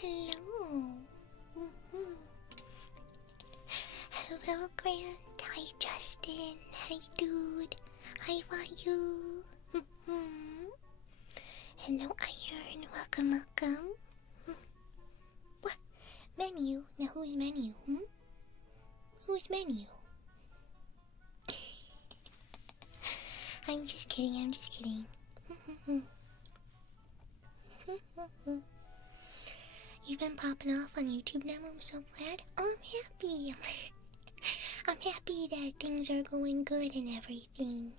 hello. Hello, Grant. Hi, Justin. Hi, dude. Hi, Vayu. Hello, Iron. Welcome, welcome. What? Menu? Now, who's menu? Who's menu? I'm just kidding, I'm just kidding. You've been popping off on YouTube now, I'm so glad. Oh, I'm happy. I'm happy that things are going good and everything.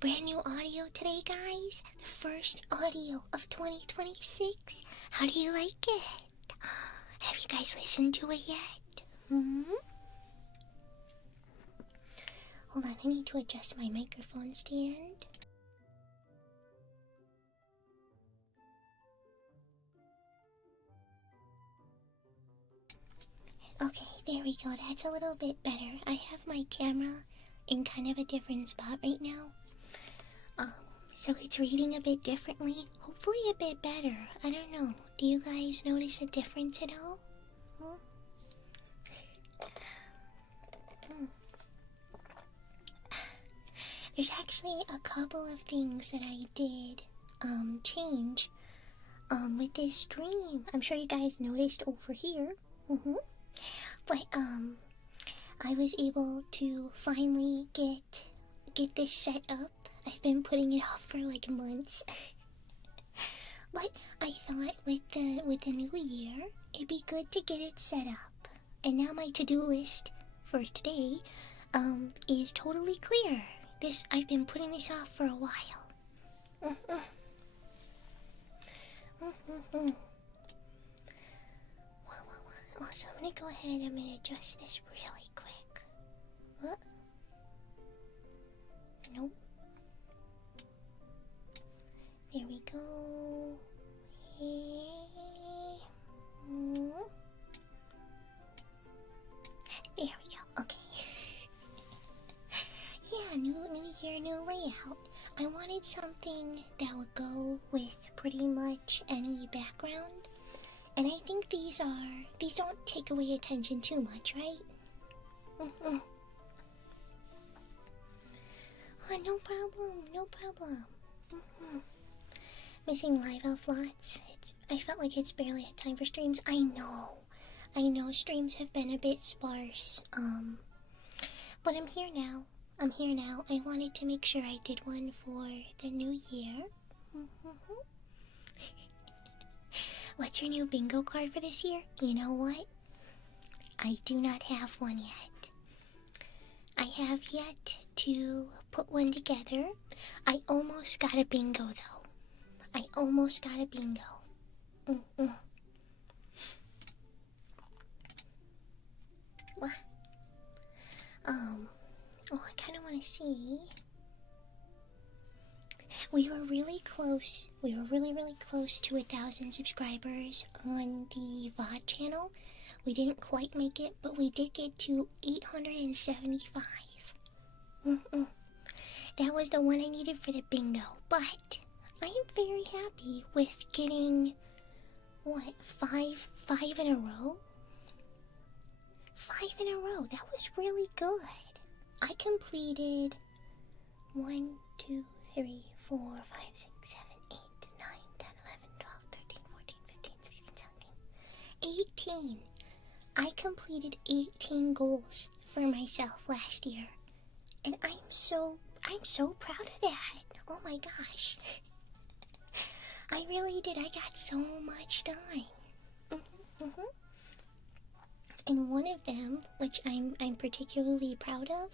Brand new audio today, guys. The first audio of 2026. How do you like it? Have you guys listened to it yet? Hold on, I need to adjust my microphone stand. Okay, there we go. That's a little bit better. I have my camera in kind of a different spot right now. So it's reading a bit differently. Hopefully a bit better. I don't know. Do you guys notice a difference at all? There's actually a couple of things that I did change with this stream. I'm sure you guys noticed over here. But I was able to finally get this set up. I've been putting it off for like months. But I thought with the new year, it'd be good to get it set up. And now my to-do list for today is totally clear. I've been putting this off for a while. So I'm gonna go ahead, I'm gonna adjust this really quick. Nope. There we go. There we go, okay. Yeah, new year, new layout. I wanted something that would go with pretty much any background. And I think these don't take away attention too much, right? Oh, no problem, no problem. Missing live elf lots. I felt like it's barely had time for streams. I know streams have been a bit sparse. But I'm here now. I wanted to make sure I did one for the new year. What's your new bingo card for this year? You know what? I do not have one yet. I have yet to put one together. I almost got a bingo though. I almost got a bingo. What? Oh, I kind of want to see. We were really close. We were really close to 1,000 subscribers on the VOD channel. We didn't quite make it, but we did get to 875. That was the one I needed for the bingo. But I am very happy with getting, what, five in a row? 5 in a row. That was really good. I completed 1, 2, 3, 4, 5, 6, 7, 8, 9, 10, 11, 12, 13, 14, 15, 16, 17, 18. I completed 18 goals for myself last year. And I'm so proud of that. Oh my gosh. I really did. I got so much done. And one of them, which I'm particularly proud of,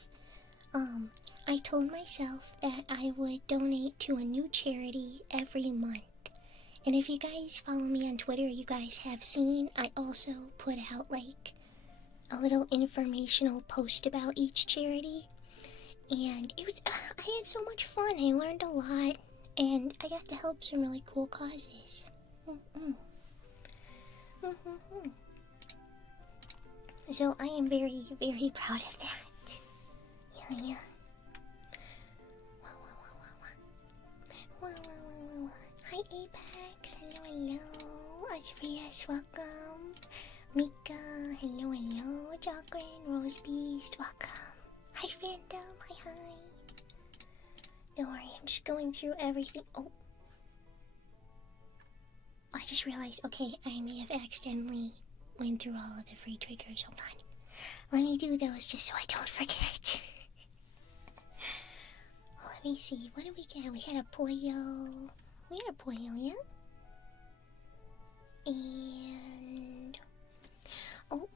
I told myself that I would donate to a new charity every month. And if you guys follow me on Twitter, you guys have seen I also put out like a little informational post about each charity. And I had so much fun. I learned a lot, and I got to help some really cool causes. So I am very proud of that. Yeah. Wow. Hi Apex. Hello. Asria. Yes, welcome. Mika, hello, hello. Jogrin, Rose Beast, welcome. Hi, Phantom, hi. Don't worry, I'm just going through everything. Oh. I just realized, okay, I may have accidentally went through all of the free triggers. Hold on. Let me do those just so I don't forget. Let me see, what did we get? We had a Pollo. We had a Pollo, yeah? And... oh,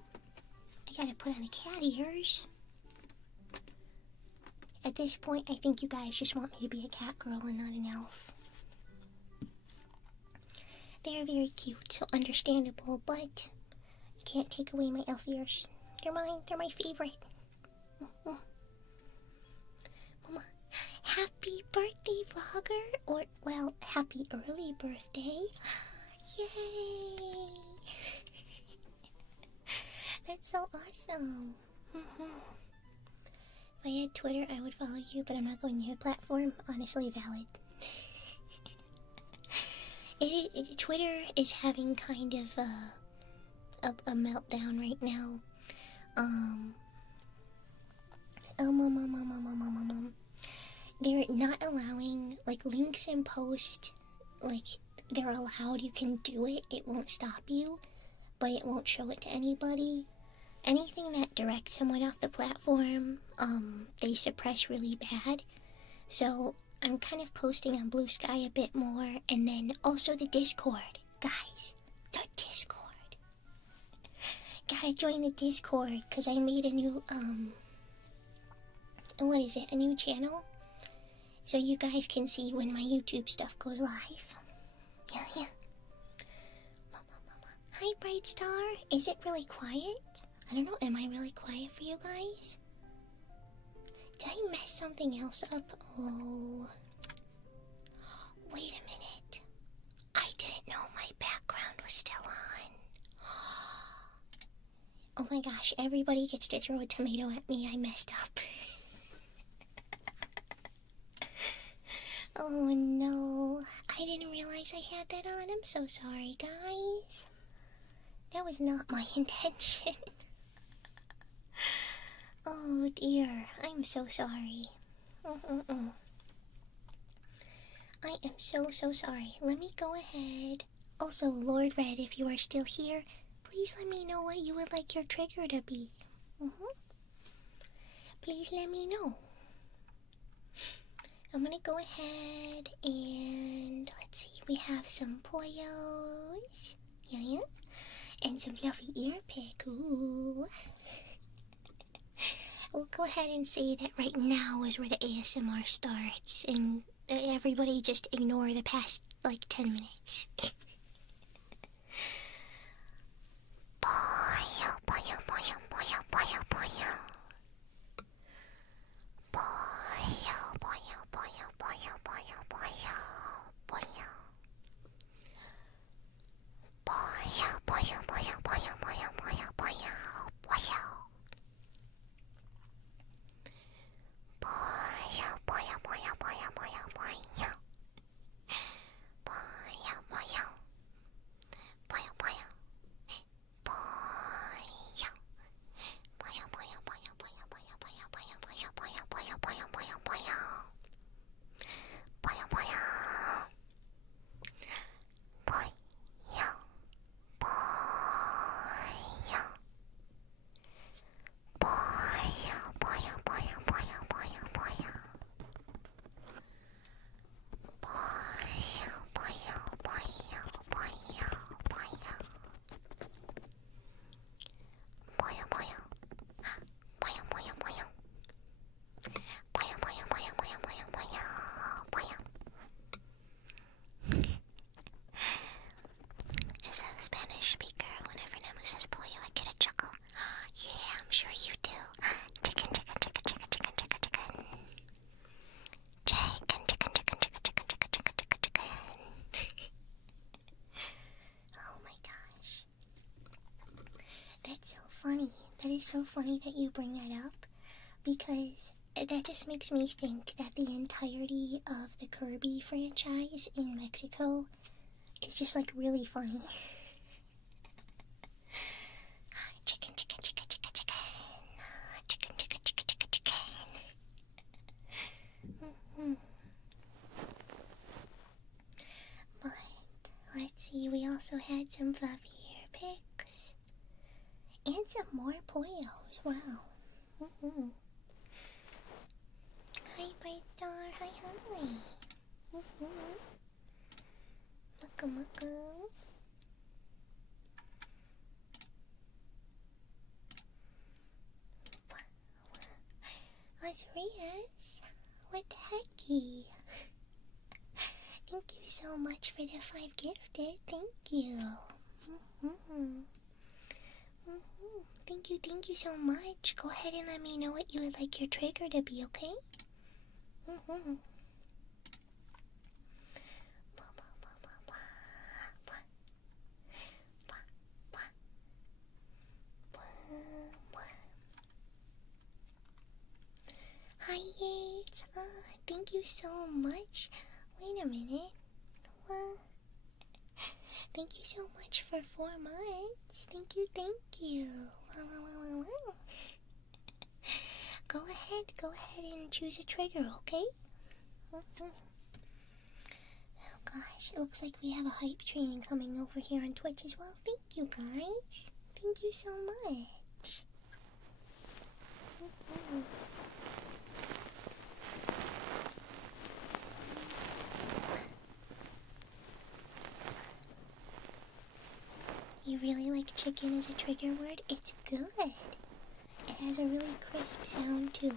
I gotta put on the cat ears. At this point, I think you guys just want me to be a cat girl and not an elf. They're very cute, so understandable, but I can't take away my elf ears. They're mine, they're my favorite. Mama, happy birthday, vlogger! Or, well, happy early birthday. Yay! That's so awesome. If I had Twitter, I would follow you, but I'm not going near the platform. Honestly, valid. Twitter is having kind of a meltdown right now. They're not allowing, like, links and posts, like, they're allowed, you can do it, it won't stop you, but it won't show it to anybody. Anything that directs someone off the platform, they suppress really bad. So I'm kind of posting on Blue Sky a bit more, and then also the Discord. Guys, the Discord. Gotta join the Discord, because I made a new, what is it, a new channel? So you guys can see when my YouTube stuff goes live. Yeah. Hi, Bright Star. Is it really quiet? I don't know, am I really quiet for you guys? Did I mess something else up? Oh. Wait a minute. I didn't know my background was still on. Oh my gosh, everybody gets to throw a tomato at me. I messed up. Oh no. I didn't realize I had that on. I'm so sorry, guys. That was not my intention. Oh dear, I'm so sorry. I am so sorry. Let me go ahead. Also, Lord Red, if you are still here, please let me know what you would like your trigger to be. Please let me know. I'm gonna go ahead and let's see. We have some pollos. Yeah. And some fluffy ear pick. Ooh. We'll go ahead and say that right now is where the ASMR starts, and everybody just ignore the past, like, 10 minutes. Pollo, pollo, pollo, pollo, pollo, pollo. Pollo, pollo, pollo, pollo, pollo, pollo, pollo. Pollo, pollo, pollo, pollo, pollo, pollo, pollo, pollo. Pollo, pollo, pollo, pollo, pollo, pollo. Pollo, pollo. Pollo, pollo. Pollo. Pollo, pollo, pollo, pollo, pollo, pollo, pollo, pollo, pollo, pollo, pollo, pollo, pollo. Pollo, pollo. Pollo. Pollo, pollo, pollo, pollo, pollo, pollo. Pollo, pollo, pollo, pollo, pollo. Pollo, pollo. Pollo, pollo, pollo. Pollo, pollo, pollo, pollo, pollo, pollo, pollo. As a Spanish speaker, whenever Nemo says pollo, I get a chuckle. Yeah, I'm sure you do. Chicken, chicken, chicken, chicken, chicken, chicken, chicken. Chicken, chicken, chicken, chicken, chicken, chicken, chicken, chicken, chicken. Oh my gosh. That's so funny. That is so funny that you bring that up, because that just makes me think that the entirety of the Kirby franchise in Mexico is just, like, really funny. some fluffy hair pics. And some more Poyos. Wow. Hi, Bright Star. Hi, hi. Mucka mucka. Azrias, what the hecky? Thank you so much for the 5 gifted. Thank you. Thank you so much. Go ahead and let me know what you would like your trigger to be, okay? Hi, Yates. Thank you so much. Wait a minute. Thank you so much for 4 months. Thank you. Wow. Go ahead and choose a trigger, okay? Oh gosh, it looks like we have a hype train coming over here on Twitch as well. Thank you, guys. Thank you so much. You really like chicken as a trigger word? It's good. It has a really crisp sound to it.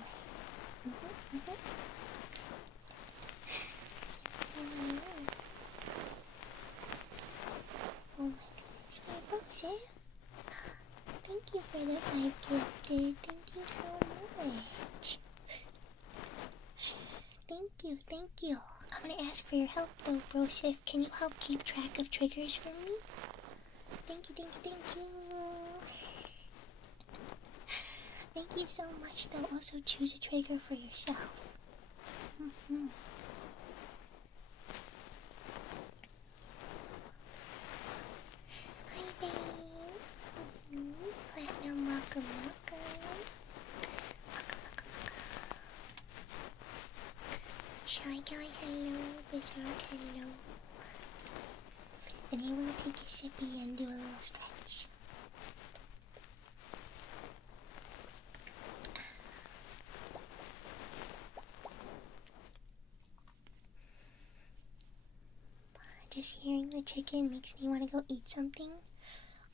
Oh my goodness, my books here. Thank you for the 5 gifted. Thank you so much. Thank you. I'm gonna ask for your help though, Brosif. Can you help keep track of triggers for me? Thank you. Thank you so much though. Also choose a trigger for yourself. Hi babe. Platinum, welcome. Shy Guy, hello. Wizard, hello. Then I will take a sippy and do a little stretch. Just hearing the chicken makes me want to go eat something.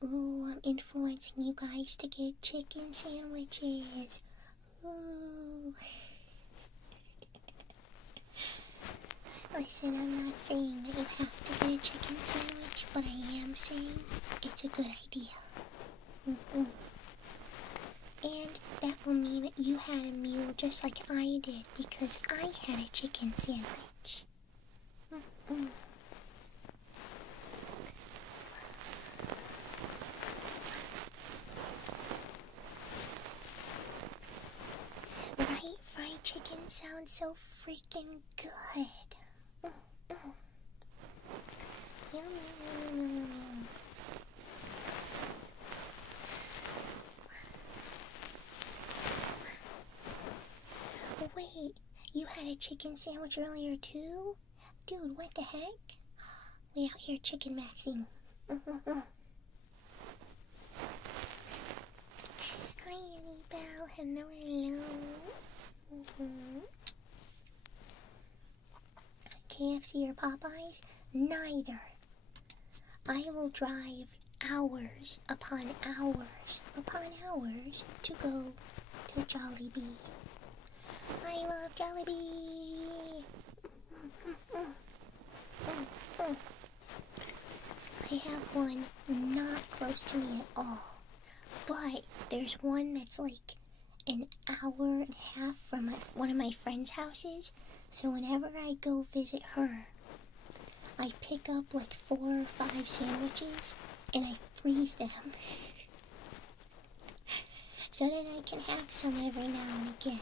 Ooh, I'm influencing you guys to get chicken sandwiches. Ooh. Listen, I'm not saying that you have to get a chicken sandwich, but I am saying it's a good idea. And that will mean that you had a meal just like I did, because I had a chicken sandwich. Right? Fried chicken sounds so freaking good. Yum. Wait, you had a chicken sandwich earlier too? Dude, what the heck? We out here chicken maxing. Hi, Annabelle. Hello. KFC or Popeyes? Neither. I will drive hours upon hours to go to Jollibee. I love Jollibee. I have one not close to me at all, but there's one that's like an hour and a half from one of my friend's houses. So whenever I go visit her, I pick up like 4 or 5 sandwiches and I freeze them so that I can have some every now and again.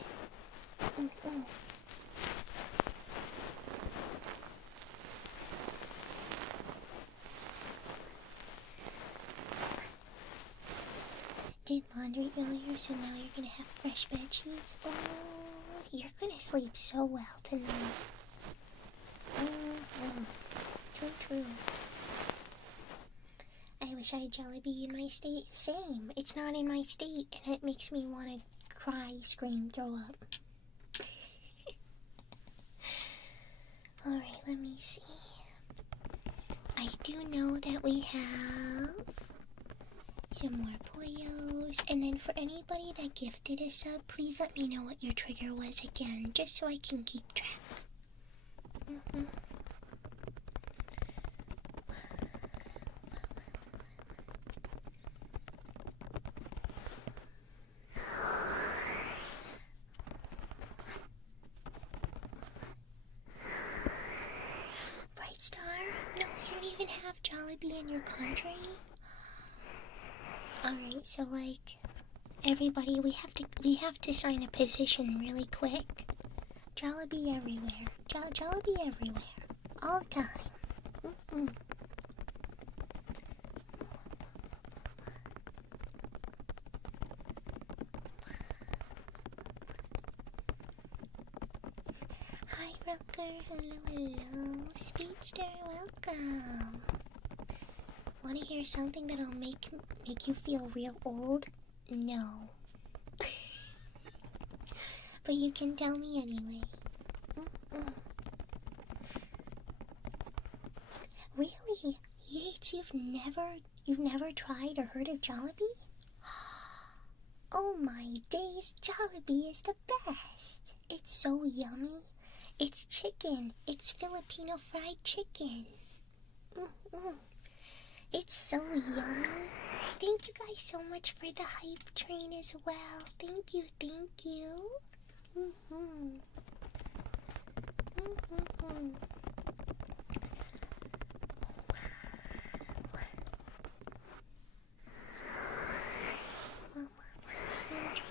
Did laundry earlier, so now you're gonna have fresh bed sheets. Oh, you're gonna sleep so well tonight. True. I wish I had Jollibee in my state. Same. It's not in my state, and it makes me want to cry, scream, throw up. Alright, let me see. I do know that we have some more Poyos. And then for anybody that gifted a sub, please let me know what your trigger was again, just so I can keep track. Bright Star? No, you don't even have Jollibee in your country? Alright, so like, everybody, we have to sign a petition really quick. Jollibee everywhere. Jollibee everywhere. All the time. Hi, Rocker. Hello. Speedster, welcome. Want to hear something that'll make you feel real old? No. But you can tell me anyway. Really? Yates, you've never tried or heard of Jollibee? Oh my days, Jollibee is the best. It's so yummy. It's chicken. It's Filipino fried chicken. It's so yummy. Thank you guys so much for the hype train as well. Thank you, thank you.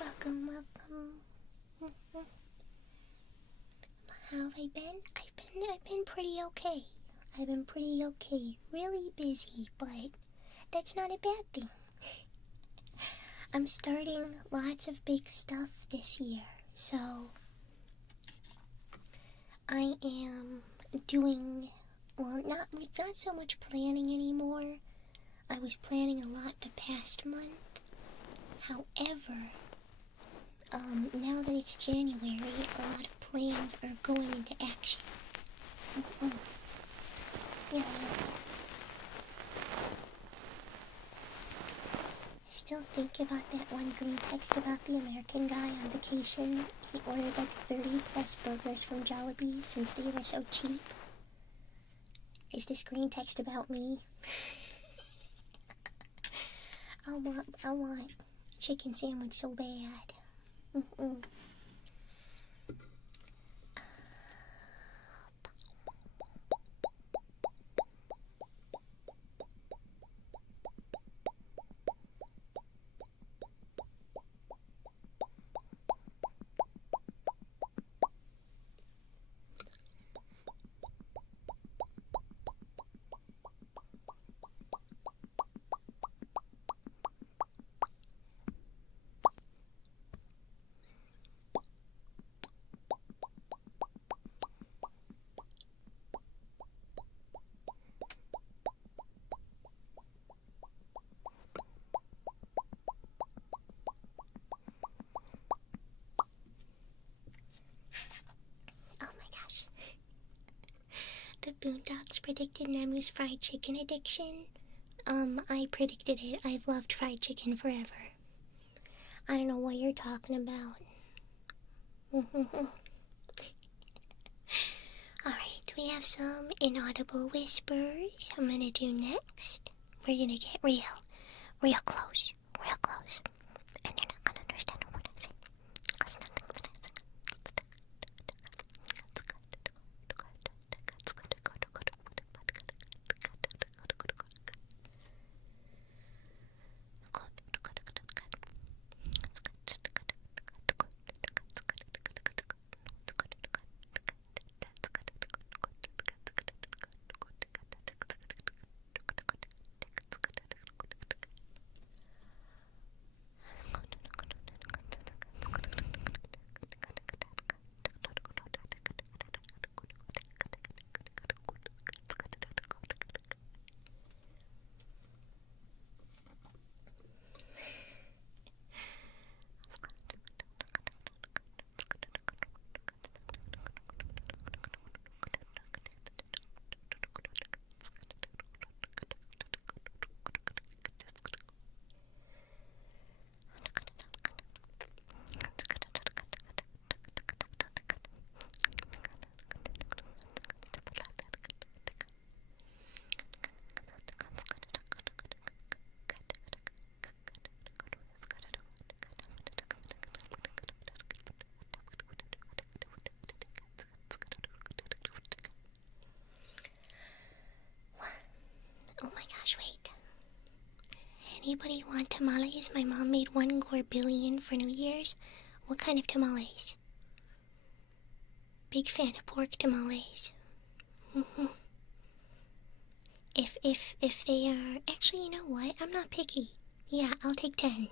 Welcome. How have I been? I've been pretty okay. I've been pretty okay. Really busy, but that's not a bad thing. I'm starting lots of big stuff this year, so I am doing, well, not so much planning anymore. I was planning a lot the past month. However, now that it's January, a lot of plans are going into action. Yeah. I still think about that one green text about the American guy on vacation. He ordered like 30 plus burgers from Jollibee since they were so cheap. Is this green text about me? I want chicken sandwich so bad. The Boondocks predicted Nemu's fried chicken addiction. I predicted it. I've loved fried chicken forever. I don't know what you're talking about. Alright, we have some inaudible whispers I'm gonna do next. We're gonna get real close. And you're not gonna understand what I say. Because nothing that I say. Anybody want tamales? My mom made 1 billion for New Year's. What kind of tamales? Big fan of pork tamales. If they are... Actually, you know what? I'm not picky. Yeah, I'll take 10.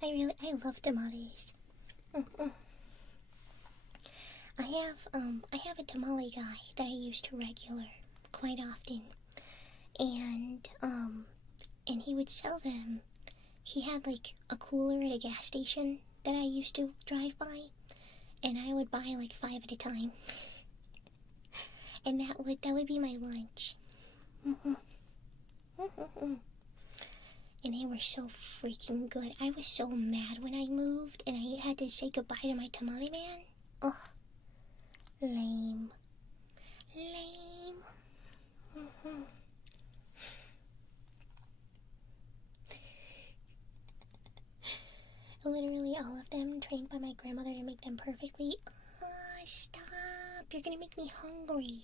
I love tamales. I have a tamale guy that I use to regular quite often. And he would sell them. He had like a cooler at a gas station that I used to drive by, and I would buy like 5 at a time. And that would be my lunch. And they were so freaking good. I was so mad when I moved and I had to say goodbye to my tamale man. Oh, lame. Literally all of them trained by my grandmother to make them perfectly. Stop. You're gonna make me hungry.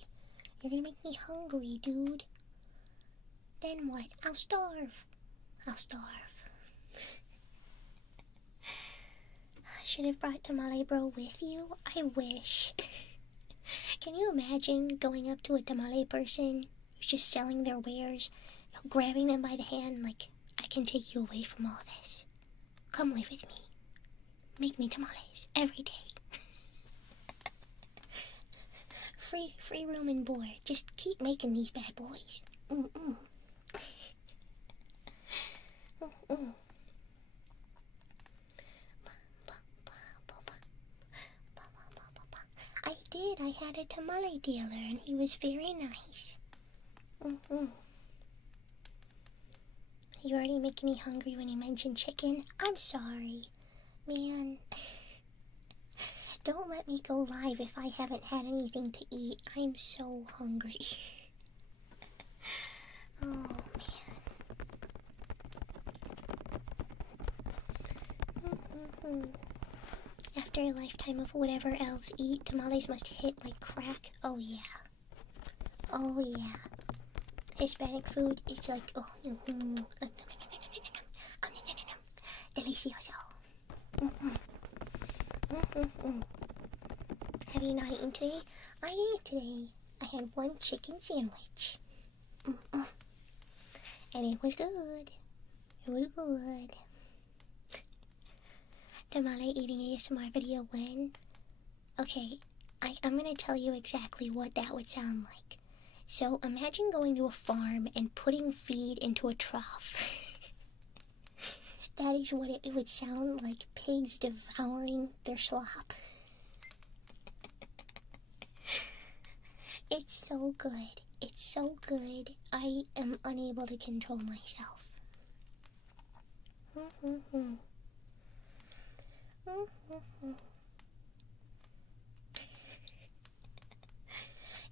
You're gonna make me hungry, dude. Then what? I'll starve. I should have brought Tamale Bro with you. I wish. Can you imagine going up to a tamale person who's just selling their wares, grabbing them by the hand like, I can take you away from all this. Come live with me. Make me tamales every day. Free room and board. Just keep making these bad boys. I did. I had a tamale dealer and he was very nice. You're already making me hungry when you mentioned chicken. I'm sorry. Man. Don't let me go live if I haven't had anything to eat. I'm so hungry. Oh, man. After a lifetime of whatever elves eat, tamales must hit like crack. Oh, yeah. Oh, yeah. Hispanic food is like, oh, delicioso. Have you not eaten today? I ate today. I had 1 chicken sandwich. And it was good. It was good. Tamale eating ASMR video when? Okay, I'm gonna tell you exactly what that would sound like. So imagine going to a farm and putting feed into a trough. That is what it would sound like, pigs devouring their slop. It's so good. It's so good. I am unable to control myself.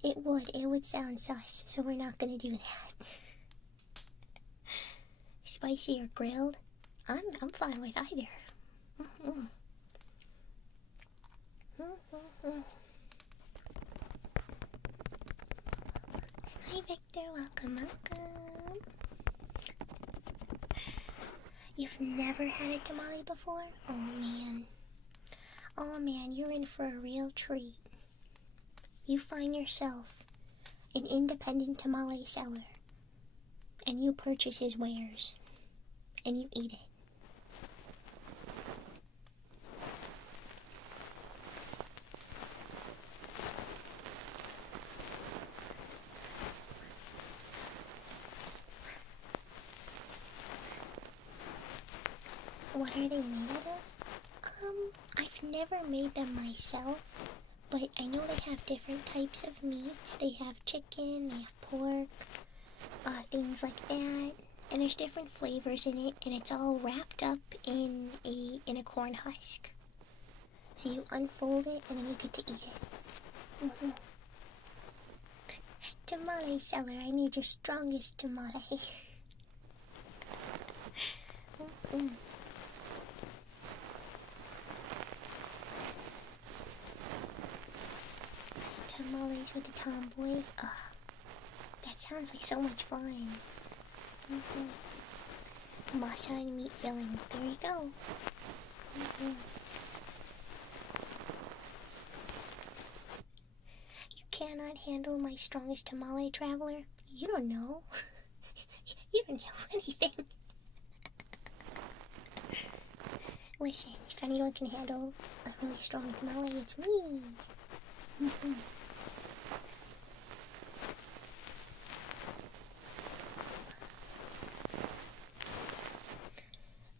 It would sound sus, so we're not gonna do that. Spicy or grilled? I'm fine with either. Hi Victor, welcome. You've never had a tamale before? Oh man, you're in for a real treat. You find yourself an independent tamale seller, and you purchase his wares, and you eat it. What are they made out of? I've never made them myself, but I know they have different types of meats. They have chicken, they have pork, things like that. And there's different flavors in it, and it's all wrapped up in a corn husk. So you unfold it, and then you get to eat it. Tamale seller, I need your strongest tamale. Tamales with the tomboy. Ugh, that sounds like so much fun. Masa and meat filling. There you go. You cannot handle my strongest tamale, traveler. You don't know. You don't know anything. Listen, if anyone can handle a really strong tamale, it's me.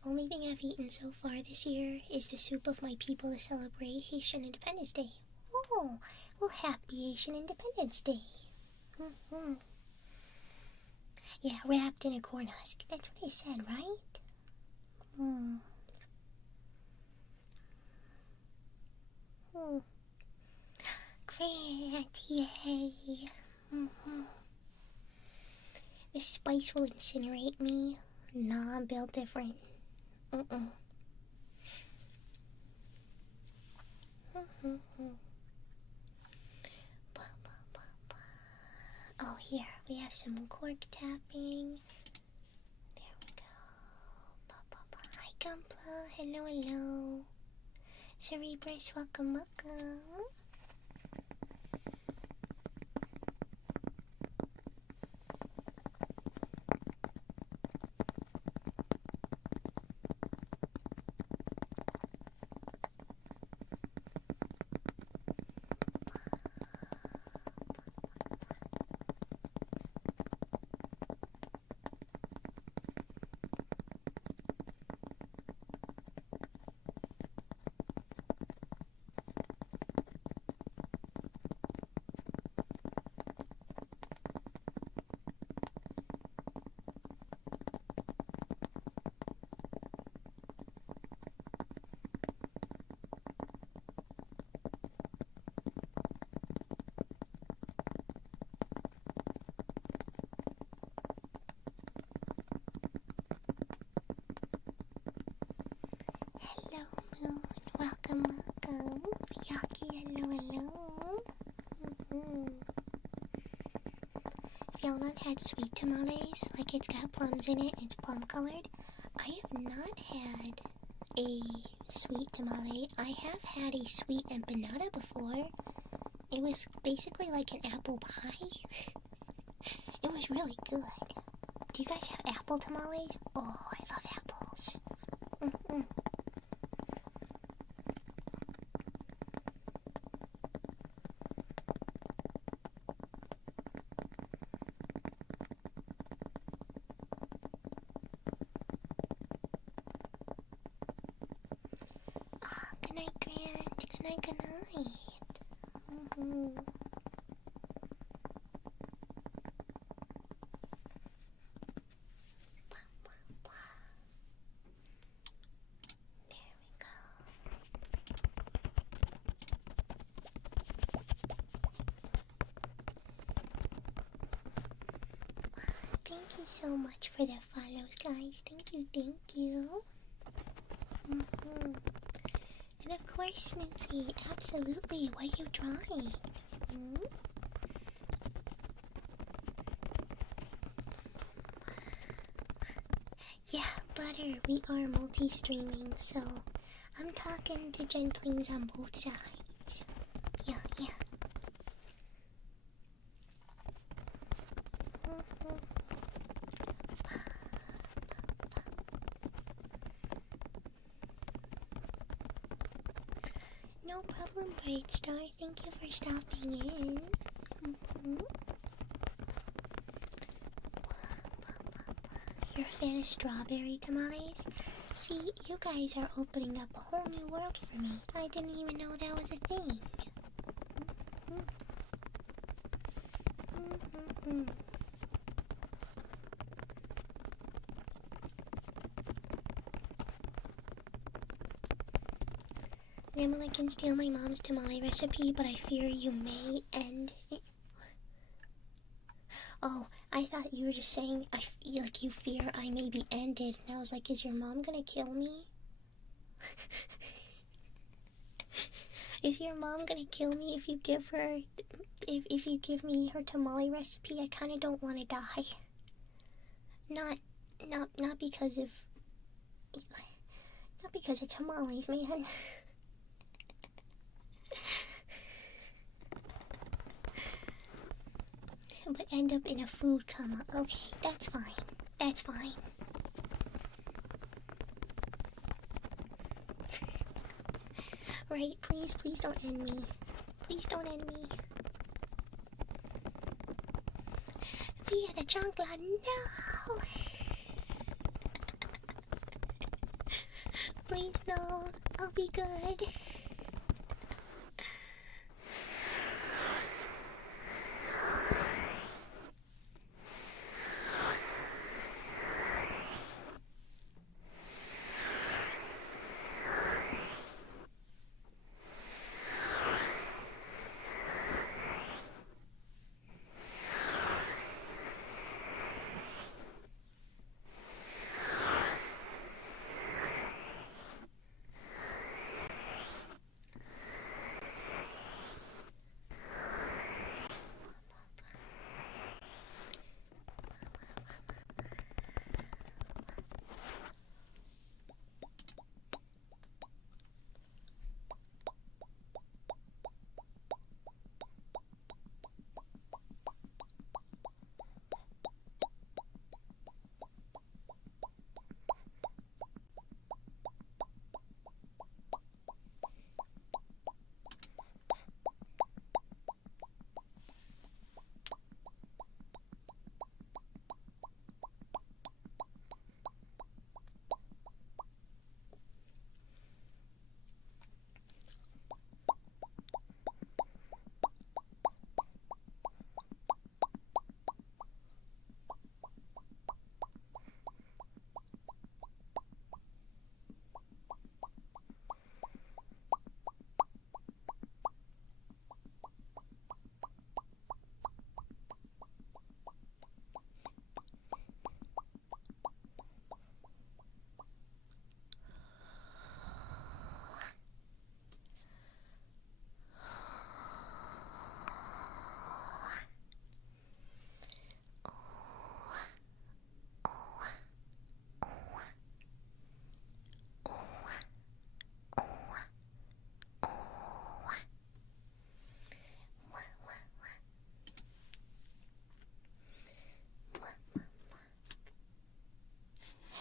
Only thing I've eaten so far this year is the soup of my people to celebrate Haitian Independence Day. Oh, well, happy Haitian Independence Day. Yeah, wrapped in a corn husk. That's what I said, right? Great, yay. This spice will incinerate me. Nah, I'm built different. Oh, here, we have some cork tapping. There we go. Hi, Gumpla. Hello, hello. Cerebrus, welcome, welcome. Hello, Moon. Welcome, welcome. Yaki, hello, hello. If y'all not had sweet tamales, like it's got plums in it and it's plum colored, I have not had a sweet tamale. I have had a sweet empanada before. It was basically like an apple pie. It was really good. Do you guys have apple tamales? Oh, I love apples. Good night, Grant. Good night, good night. There we go. Thank you so much for the follows, guys. Thank you, thank you. And of course, Snoopy, absolutely. What are you drawing? Yeah, Butter, we are multi-streaming, so I'm talking to gentlings on both sides. Yeah. No problem, Bright Star. Thank you for stopping in. You're a fan of strawberry tamales? See, you guys are opening up a whole new world for me. I didn't even know that was a thing. Namela can steal my mom's tamale recipe, but I fear you may end it. Oh, I thought you were just saying, like you fear I may be ended, and I was like, is your mom gonna kill me? Is your mom gonna kill me if you give her, if you give me her tamale recipe? I kinda don't want to die. Not, not because of, not because of tamales, man. But end up in a food coma. Okay, that's fine. That's fine. Right, please don't end me. Please don't end me. Via the chancla, no! Please no, I'll be good.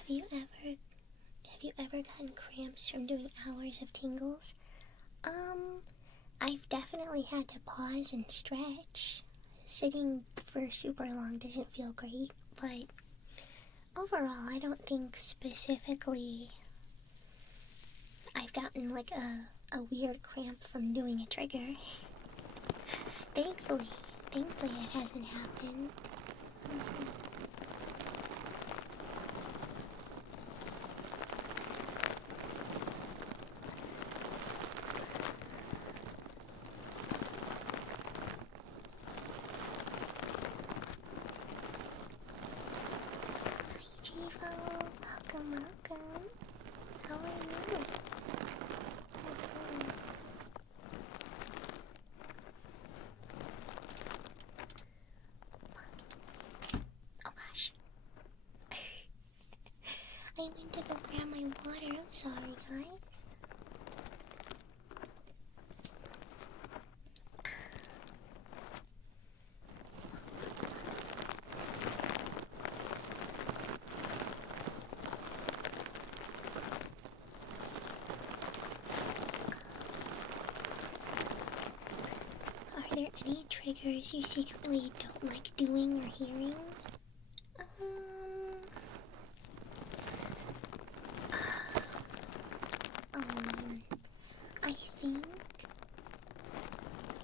Have you ever gotten cramps from doing hours of tingles? I've definitely had to pause and stretch. Sitting for super long doesn't feel great, but overall, I don't think specifically I've gotten like a weird cramp from doing a trigger. Thankfully it hasn't happened. Welcome. How are you? Oh gosh. I went to go grab my water. I'm sorry, guys. Are there any triggers you secretly don't like doing or hearing?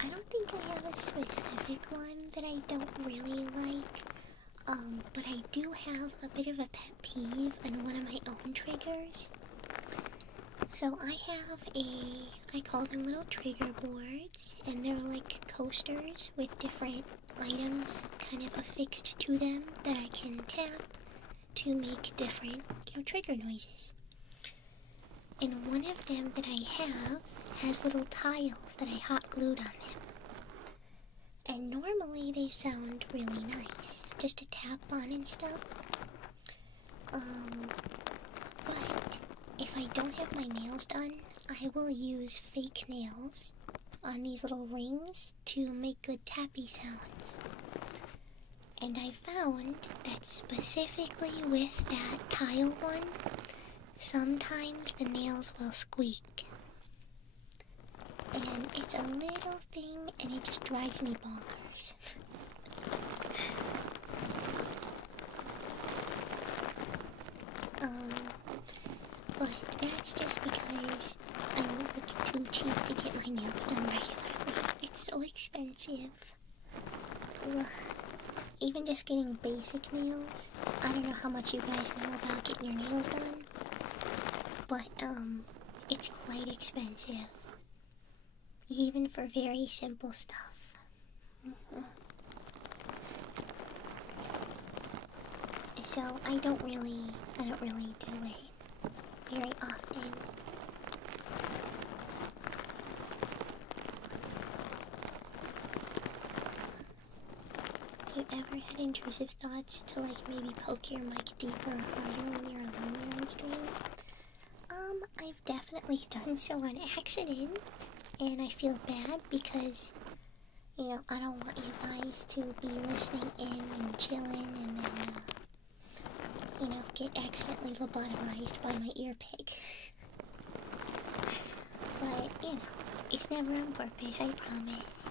I don't think I have a specific one that I don't really like. But I do have a bit of a pet peeve on one of my own triggers. So I call them little trigger boards, and they're like coasters with different items kind of affixed to them that I can tap to make different, trigger noises. And one of them that I have has little tiles that I hot glued on them. And normally they sound really nice, just to tap on and stuff. don't have my nails done, I will use fake nails on these little rings to make good tappy sounds. And I found that specifically with that tile one, sometimes the nails will squeak. And it's a little thing, and it just drives me bonkers. But that's just because I'm like too cheap to get my nails done regularly. It's so expensive. Ugh. Even just getting basic nails. I don't know how much you guys know about getting your nails done, but it's quite expensive. Even for very simple stuff. So I don't really do it very often. Have you ever had intrusive thoughts to like maybe poke your mic deeper or harder when you're alone on stream? I've definitely done so on accident, and I feel bad because, you know, I don't want you guys to be listening in and chilling and then, you know, get accidentally lobotomized by my ear pick. But, you know, it's never on purpose, I promise.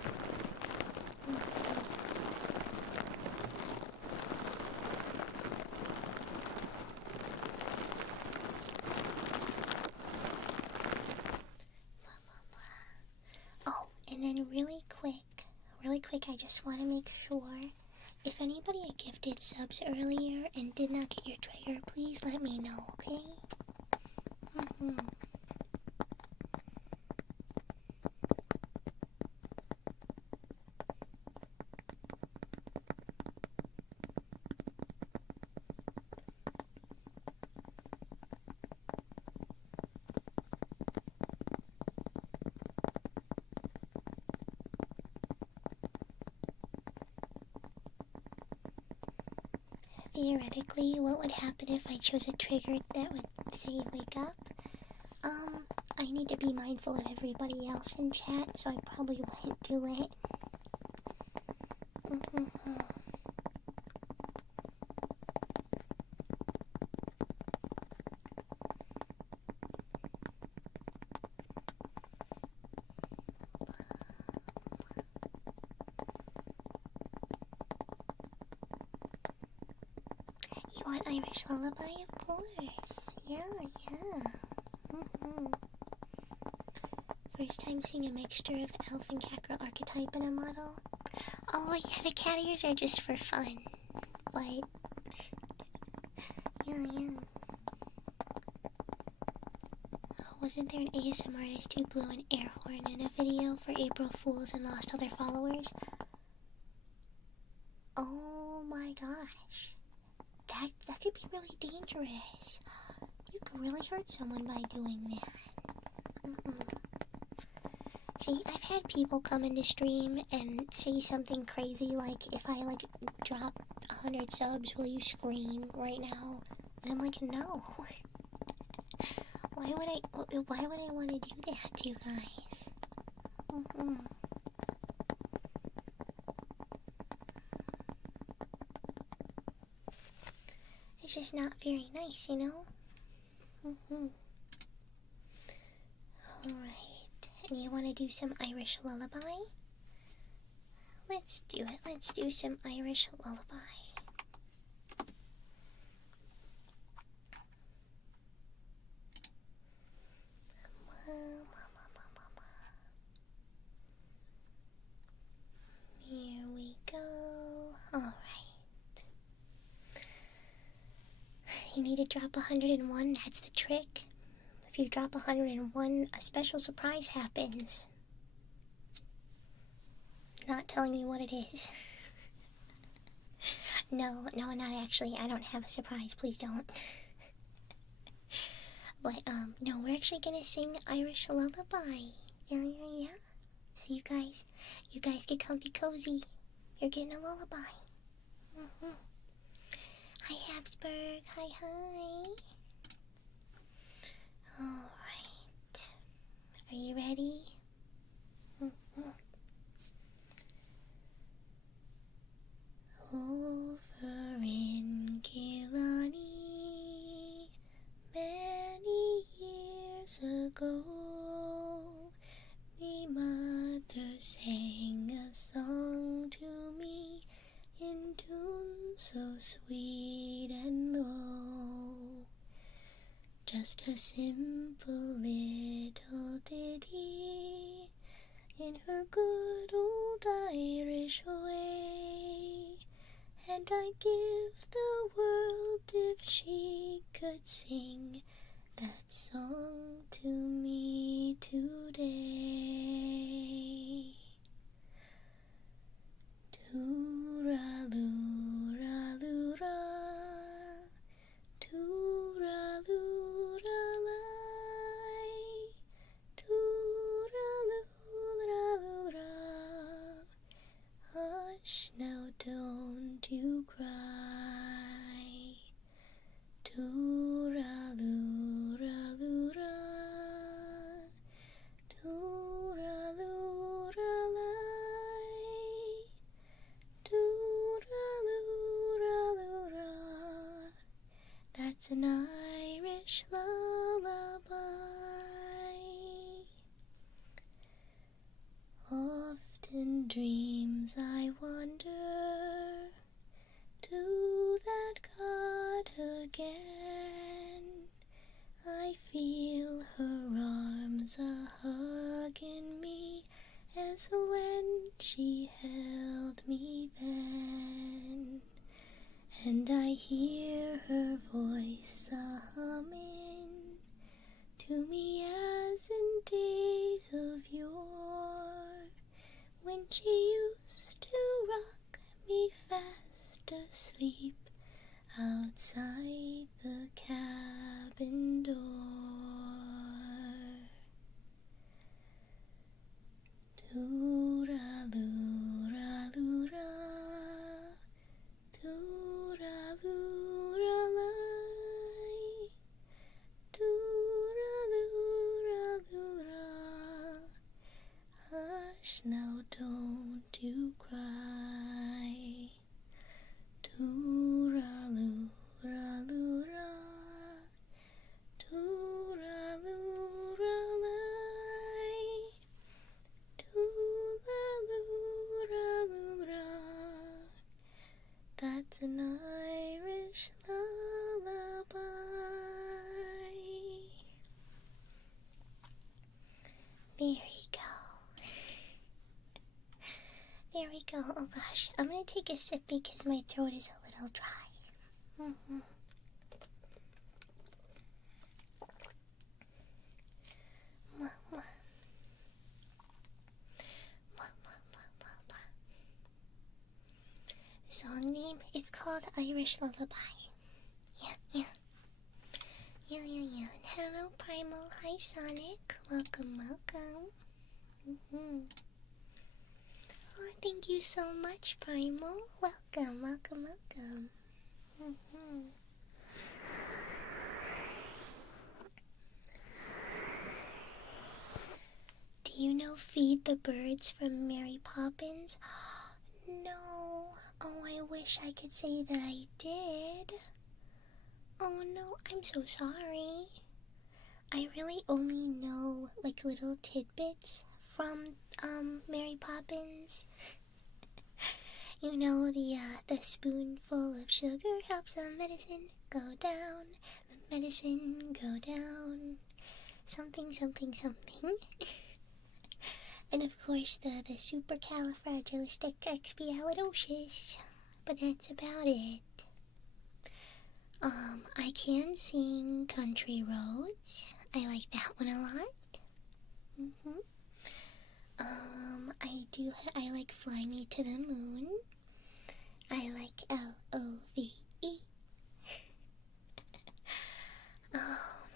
Oh, and then really quick, I just want to make sure, if anybody I gifted subs earlier and did not get your trigger, please let me know, okay? Theoretically, what would happen if I chose a trigger that would say wake up? I need to be mindful of everybody else in chat, so I probably wouldn't do it. You want Irish lullaby? Of course. Yeah. First time seeing a mixture of elf and cat girl archetype in a model. Oh yeah, the cat ears are just for fun. But yeah. Wasn't there an ASMR artist who blew an air horn in a video for April Fools and lost all their followers? Oh my gosh. That could be really dangerous. You could really hurt someone by doing that. See, I've had people come into stream and say something crazy like, if I like drop 100 subs, will you scream right now? And I'm like, no. Why would I want to do that to you guys? It's just not very nice, you know? Alright. And you want to do some Irish lullaby? Let's do it. Let's do some Irish lullaby. Here we go. Alright. You need to drop 101, that's the trick. If you drop 101, a special surprise happens. Not telling you what it is. No, not actually. I don't have a surprise. Please don't. But, no, we're actually gonna sing Irish lullaby. Yeah. So you guys get comfy cozy. You're getting a lullaby. Hi, Habsburg. Hi. Alright. sweet and low. Just a simple little ditty in her good old Irish way. And I'd give the world if she could sing that song to me today. Tooraloo-ra-loo-ra, tooraloo-ra-loo-ra-lay, tooraloo-ra-loo-ra. Hush now, don't you cry. Tooraloo-ra-loo-ra, tooraloo-ra-lay, tooraloo-ra-loo-ra. That's an Irish lullaby. Often dreams I wander to that cot again. I feel her arms a-hugging me as when she held me then. And I hear her voice a-humming to me as in days of yore, when she used to rock me fast asleep outside the cabin door. Tooraloo-ra-loo-ra, tooraloo-ra-lay, tooraloo-ra-loo-ra. Hush now, don't you cry. Tooraloo-ra-loo-ra, tooraloo-ra-lay, tooraloo-ra-loo-ra. That's an Irish lullaby. There we go. There we go. Oh gosh, I'm gonna take a sip because my throat is a little dry. The song name, it's called Irish Lullaby. Yeah. Hello, Primal. Hi, Sonic. Welcome. Oh, thank you so much, Primal. Welcome. Do you know Feed the Birds from Mary Poppins? No. Oh, I wish I could say that I did. Oh no, I'm so sorry. I really only know like little tidbits from Mary Poppins. You know, the spoonful of sugar helps the medicine go down. The medicine go down. Something. And of course the supercalifragilisticexpialidocious. But that's about it. I can sing Country Roads. I like that one a lot. I like Fly Me to the Moon. I like L-O-V-E. Oh,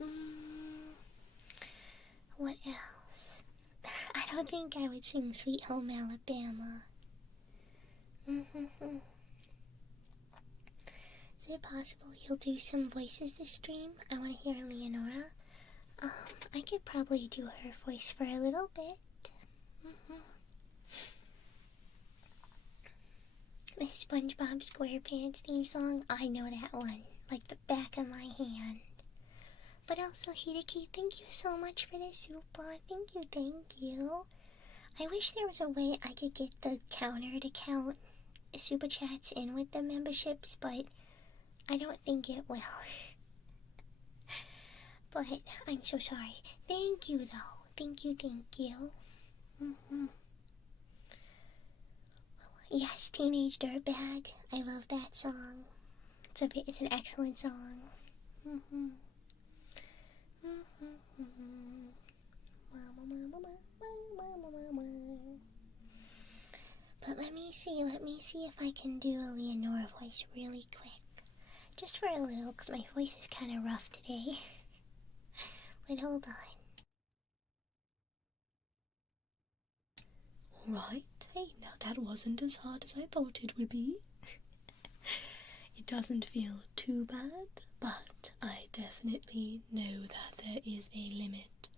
man. What else? I don't think I would sing Sweet Home Alabama. Is it possible you'll do some voices this stream? I want to hear Leonora. I could probably do her voice for a little bit. The SpongeBob SquarePants theme song, I know that one like the back of my hand. But also, Hideki, thank you so much for the super. Thank you. I wish there was a way I could get the counter to count super chats in with the memberships, but I don't think it will. But I'm so sorry. Thank you, though. Thank you, thank you. Yes, Teenage Dirtbag. I love that song. It's an excellent song. But let me see if I can do a Leonora voice really quick. Just for a little, because my voice is kind of rough today. Wait, hold on. Alright, hey, now that wasn't as hard as I thought it would be. It doesn't feel too bad, but I definitely know that there is a limit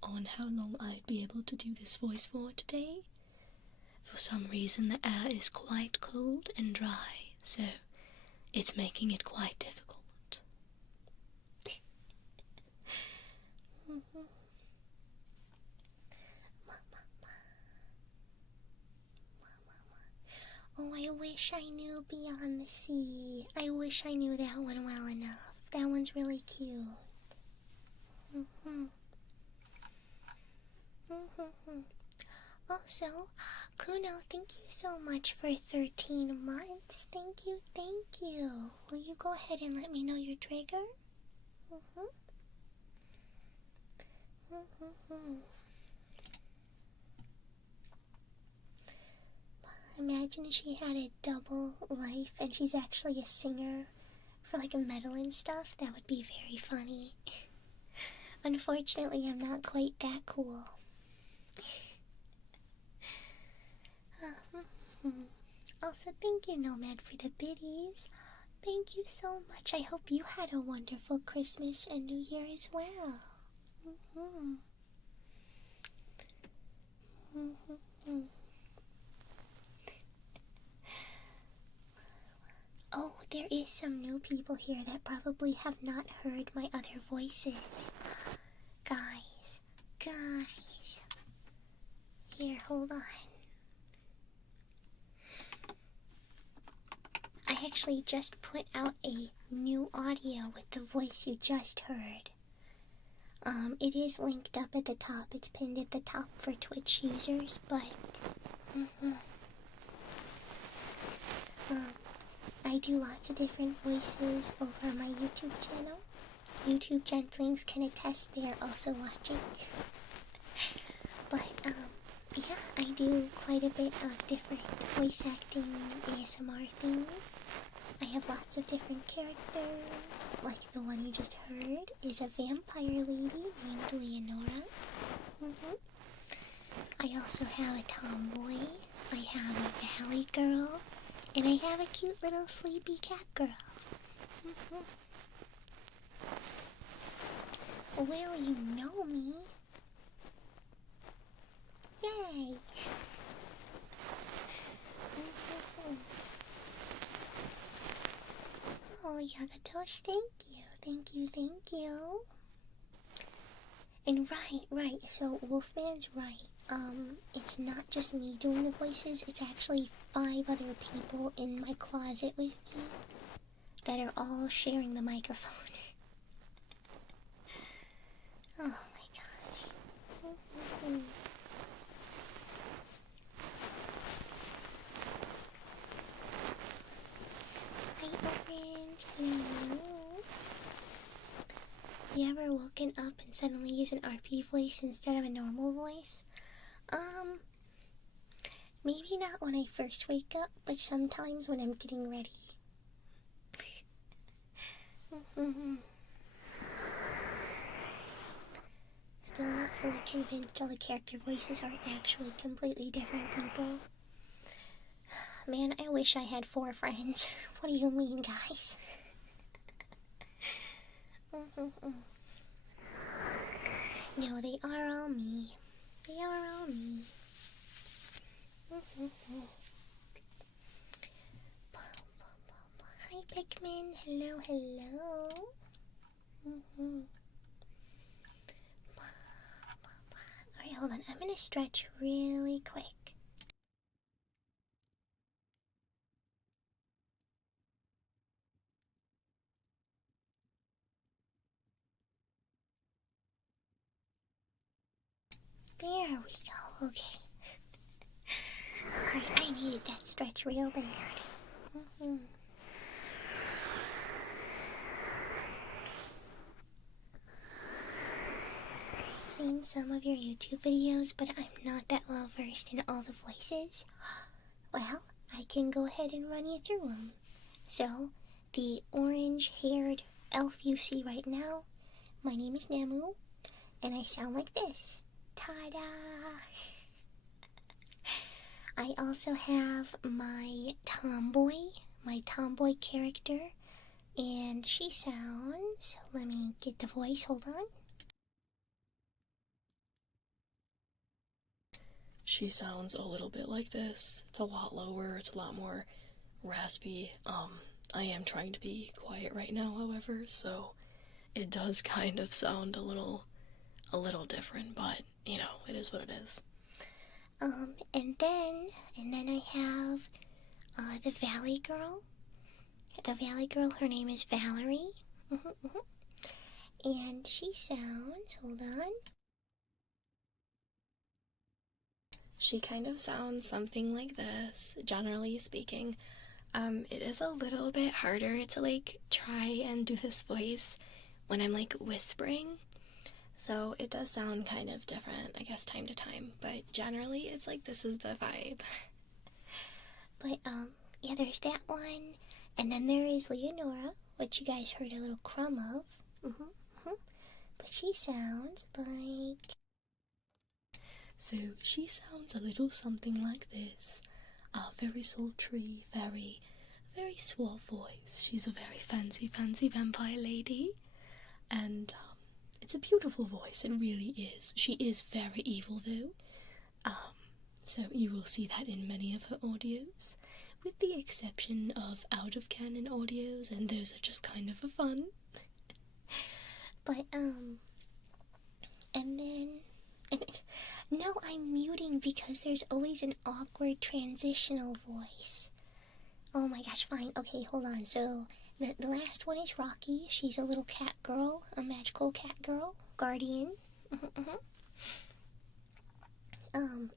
on how long I'd be able to do this voice for today. For some reason the air is quite cold and dry, so it's making it quite difficult. Oh, I wish I knew Beyond the Sea. I wish I knew that one well enough. That one's really cute. Also, Kuno, thank you so much for 13 months. Thank you, thank you. Will you go ahead and let me know your trigger? Imagine she had a double life and she's actually a singer for like a metal and stuff. That would be very funny. Unfortunately, I'm not quite that cool. Also, thank you, Nomad, for the biddies. Thank you so much. I hope you had a wonderful Christmas and New Year as well. Oh, there is some new people here that probably have not heard my other voices. Guys. Here, hold on. I actually just put out a new audio with the voice you just heard. It is linked up at the top. It's pinned at the top for Twitch users, but I do lots of different voices over my YouTube channel. YouTube gentlings can attest they are also watching. But yeah, I do quite a bit of different voice acting ASMR things. I have lots of different characters, like the one you just heard is a vampire lady named Leonora. I also have a tomboy, I have a valley girl, and I have a cute little sleepy cat girl. Well, you know me. Yay! Oh, Yagatosh, thank you. And right, so Wolfman's right. It's not just me doing the voices, it's actually 5 other people in my closet with me that are all sharing the microphone. Oh my gosh. Hi, Orange. Hello. You ever woken up and suddenly use an RP voice instead of a normal voice? Maybe not when I first wake up, but sometimes when I'm getting ready. Still not fully convinced all the character voices aren't actually completely different people. Man, I wish I had 4 friends. What do you mean, guys? No, they are all me. Hi, Pikmin. Hello. Alright, hold on. I'm gonna stretch really quick. There we go. Okay. Sorry, I needed that stretch real bad. Seen some of your YouTube videos, but I'm not that well versed in all the voices. Well, I can go ahead and run you through them. So, the orange-haired elf you see right now, my name is Namu, and I sound like this. Ta-da! I also have my tomboy character, and she sounds, let me get the voice, hold on. She sounds a little bit like this. It's a lot lower, it's a lot more raspy. I am trying to be quiet right now, however, so it does kind of sound a little different, but, you know, it is what it is. And then I have, the Valley Girl. The Valley Girl, her name is Valerie. And she sounds, hold on. She kind of sounds something like this, generally speaking. It is a little bit harder to, like, try and do this voice when I'm, like, whispering. So it does sound kind of different, I guess, time to time. But generally, it's like this is the vibe. But, yeah, there's that one. And then there is Leonora, which you guys heard a little crumb of. But she sounds like... So she sounds a little something like this. A very sultry, very suave voice. She's a very fancy vampire lady. And it's a beautiful voice, it really is. She is very evil though. So you will see that in many of her audios, with the exception of out of canon audios, and those are just kind of for fun. But, and then... No, I'm muting because there's always an awkward transitional voice. Oh my gosh, fine. Okay, hold on. So, the last one is Rocky. She's a little cat girl, a magical cat girl, guardian.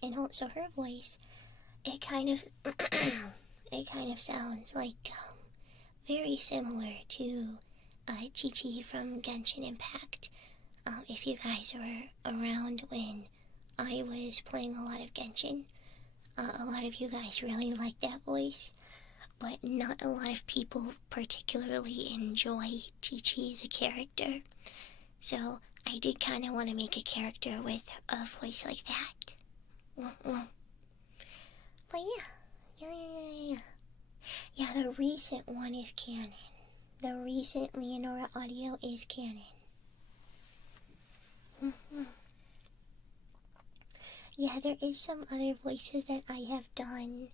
And so her voice, it kind of, sounds like, very similar to, Chi-Chi from Genshin Impact. If you guys were around when I was playing a lot of Genshin, a lot of you guys really like that voice, but not a lot of people particularly enjoy Chi-Chi as a character. So I did kind of want to make a character with a voice like that. But yeah, the recent one is canon. The recent Leonora audio is canon. Yeah, there is some other voices that I have done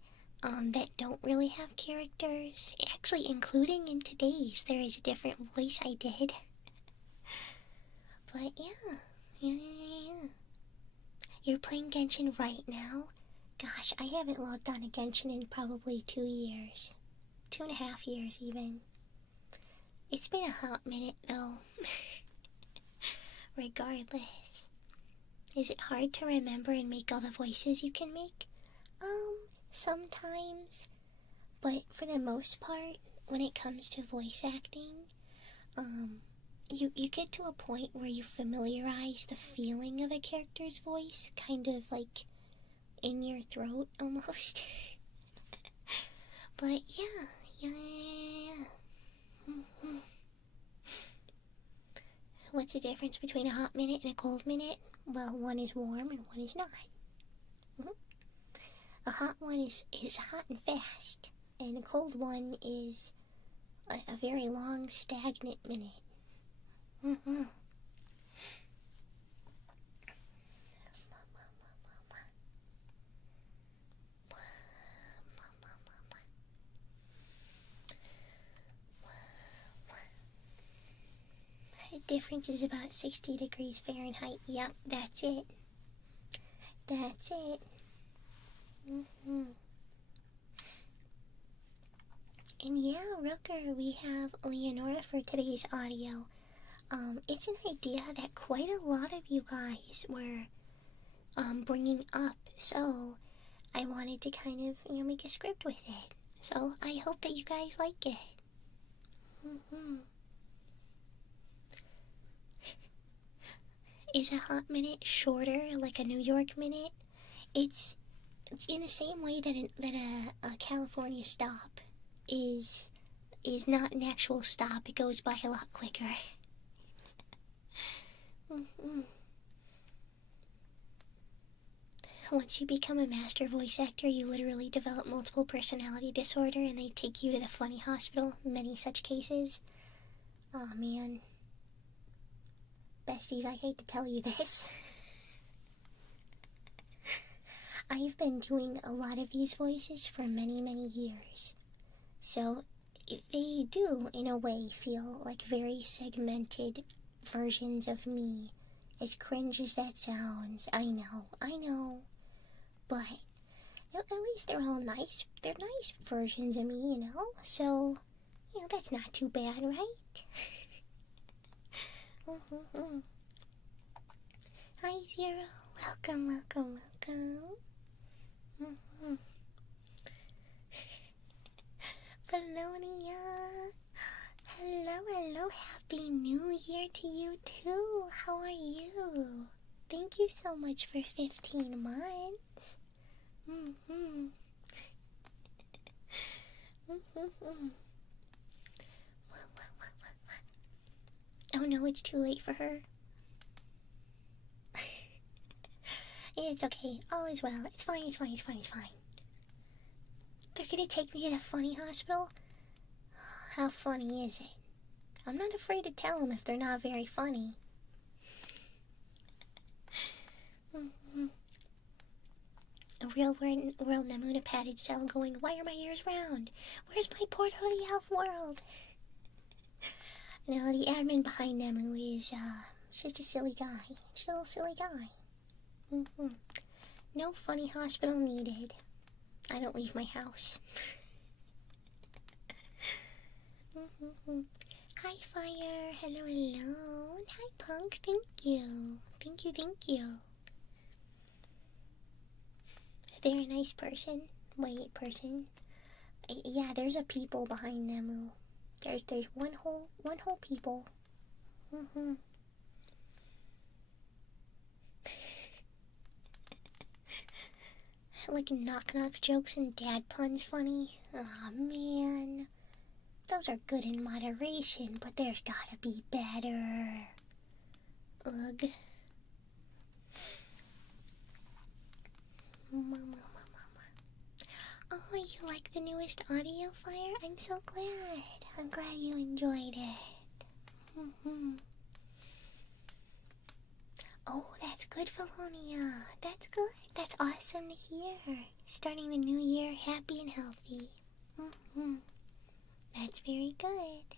that don't really have characters. Actually, including in today's, there is a different voice I did. But yeah. You're playing Genshin right now? Gosh, I haven't logged on to Genshin in probably 2 years. 2.5 years even. It's been a hot minute though. Regardless. Is it hard to remember and make all the voices you can make? Sometimes. But for the most part, when it comes to voice acting, you get to a point where you familiarize the feeling of a character's voice, kind of like in your throat almost. But yeah. What's the difference between a hot minute and a cold minute? Well, one is warm and one is not. A hot one is hot and fast, and a cold one is a very long, stagnant minute. The difference is about 60 degrees Fahrenheit. Yep, that's it. That's it. And yeah, Rooker, we have Leonora for today's audio. It's an idea that quite a lot of you guys were bringing up, so I wanted to kind of, make a script with it. So I hope that you guys like it. Is a hot minute shorter, like a New York minute? It's in the same way that a California stop is not an actual stop. It goes by a lot quicker. Once you become a master voice actor, you literally develop multiple personality disorder, and they take you to the funny hospital. Many such cases. Oh man. Besties, I hate to tell you this. I've been doing a lot of these voices for many, many years. So they do, in a way, feel like very segmented versions of me. As cringe as that sounds, I know. But at least they're all nice. They're nice versions of me, So, that's not too bad, right? Hi, Zero. Welcome. Belonia. Hello. Happy New Year to you, too. How are you? Thank you so much for 15 months. Oh no, it's too late for her. It's okay. All is well. It's fine. They're gonna take me to the funny hospital? How funny is it? I'm not afraid to tell them if they're not very funny. A real world Namuna padded cell going, why are my ears round? Where's my portal to the elf world? No, the admin behind Nemu is, just a silly guy. Just a little silly guy. No funny hospital needed. I don't leave my house. Hi, Fire. Hello. Hi, Punk. Thank you. They're a nice person. Wait, person. Yeah, there's a people behind Nemu. There's one whole people. Like knock jokes and dad puns funny. Aw, man. Those are good in moderation, but there's gotta be better. Ugh. Mama. Oh, you like the newest audio, Fire? I'm so glad. I'm glad you enjoyed it. Oh, that's good, Felonia. That's good. That's awesome to hear. Starting the new year happy and healthy. That's very good.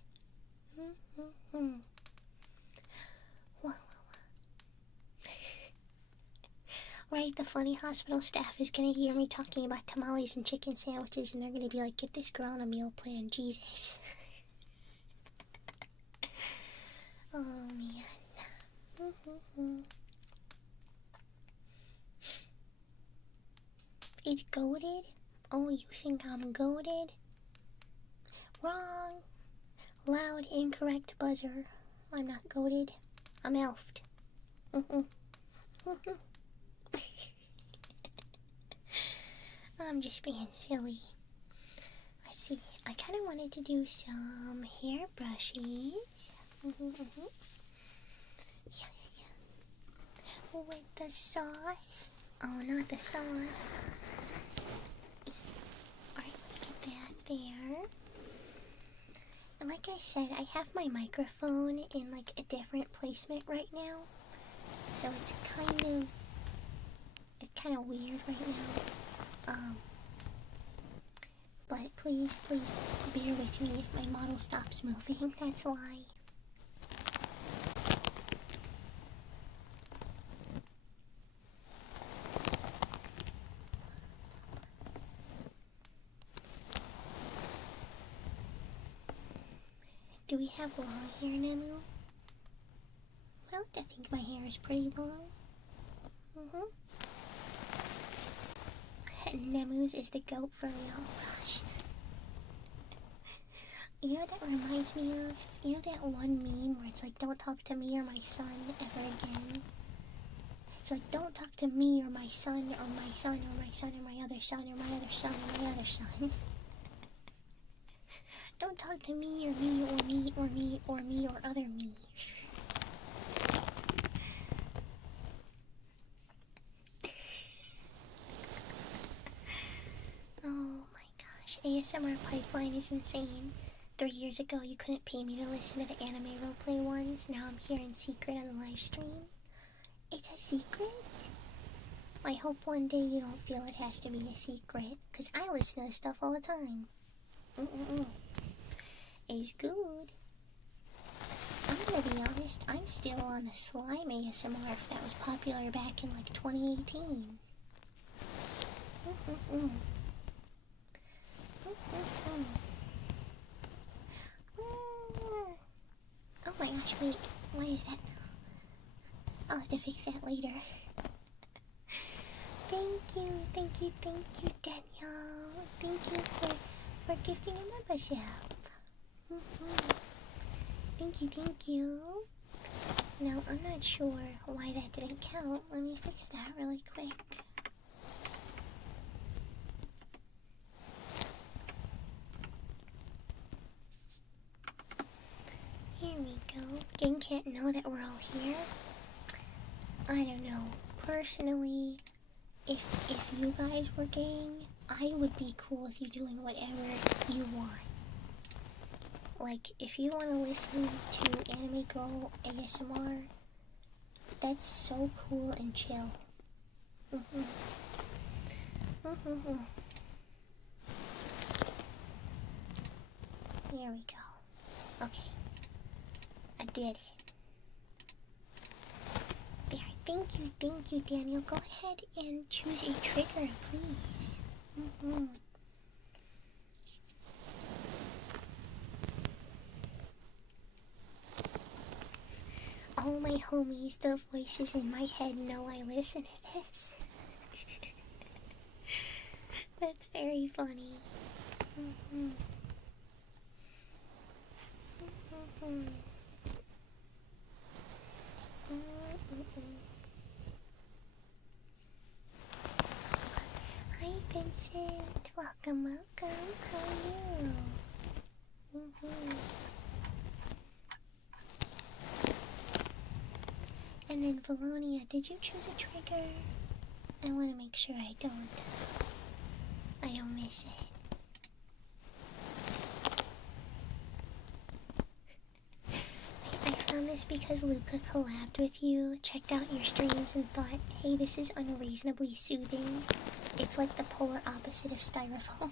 Right, the funny hospital staff is gonna hear me talking about tamales and chicken sandwiches, and they're gonna be like, get this girl on a meal plan, Jesus. Oh, man. It's goated? Oh, you think I'm goated? Wrong. Loud, incorrect buzzer. I'm not goated. I'm elfed. I'm just being silly. Let's see. I kind of wanted to do some hair brushes. Yeah. With the sauce. Oh, not the sauce. Alright, get that there. And like I said, I have my microphone in like a different placement right now. So it's kind of weird right now. But please bear with me if my model stops moving, that's why. Do we have long hair, Nemu? I like to think my hair is pretty long. Nemus is the goat for real. Oh gosh. You know what that reminds me of? You know that one meme where it's like, don't talk to me or my son ever again? It's like, don't talk to me or my son or my son or my son or my other son or my other son or my other son. Don't talk to me or me or me or me or me or other me. Oh my gosh, ASMR pipeline is insane. 3 years ago you couldn't pay me to listen to the anime roleplay ones. Now I'm here in secret on the live stream. It's a secret? I hope one day you don't feel it has to be a secret, because I listen to this stuff all the time. It's good. I'm gonna be honest, I'm still on the slime ASMR that was popular back in like 2018. Oh my gosh, wait, why is that? I'll have to fix that later. Thank you, Daniel. Thank you for gifting a membership. Thank you. Now, I'm not sure why that didn't count. Let me fix that really quick. Here we go. Gang can't know that we're all here. I don't know. Personally, if you guys were gang, I would be cool with you doing whatever you want. Like, if you want to listen to Anime Girl ASMR, that's so cool and chill. Here we go. Okay. I did it. There, thank you, Daniel. Go ahead and choose a trigger, please. All my homies, the voices in my head know I listen to this. That's very funny. Hi Vincent, welcome. How are you? And then Valonia, did you choose a trigger? I want to make sure I don't miss it. I found this because Luca collabed with you, checked out your streams, and thought, hey, this is unreasonably soothing. It's like the polar opposite of styrofoam.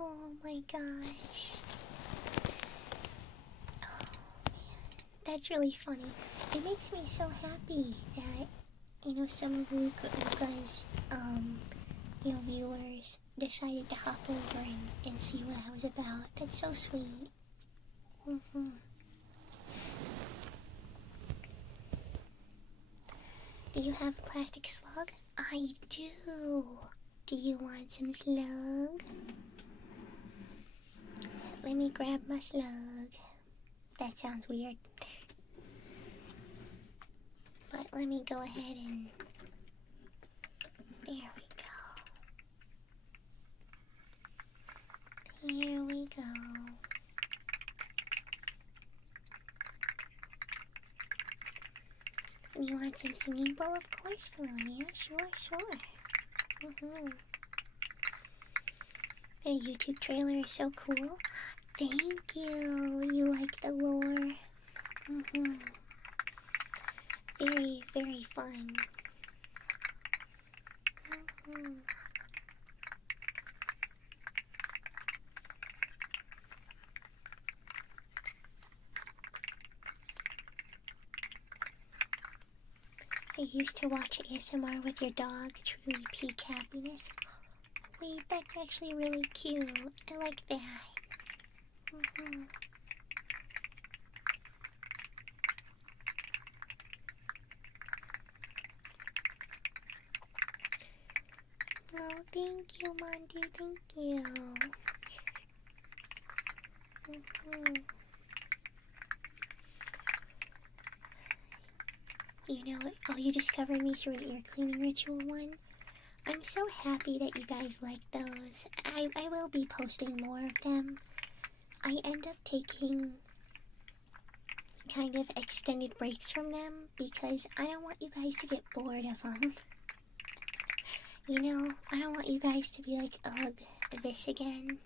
Oh my gosh. Oh man, that's really funny. It makes me so happy that, you know, some of Luca's, viewers decided to hop over and see what I was about. That's so sweet. Do you have a plastic slug? I do. Do you want some slug? Let me grab my slug. That sounds weird. But let me go ahead and... There we go. Here we go. You want some singing bowl? Of course, Felonia. Sure. The YouTube trailer is so cool. Thank you. You like the lore? Very, very fun. I used to watch ASMR with your dog. Truly peak happiness. Wait, that's actually really cute. I like that. thank you. Mhm. You know, oh, you discovered me through an ear cleaning ritual one. I'm so happy that you guys like those. I will be posting more of them. I end up taking kind of extended breaks from them because I don't want you guys to get bored of them. You know, I don't want you guys to be like, ugh, this again.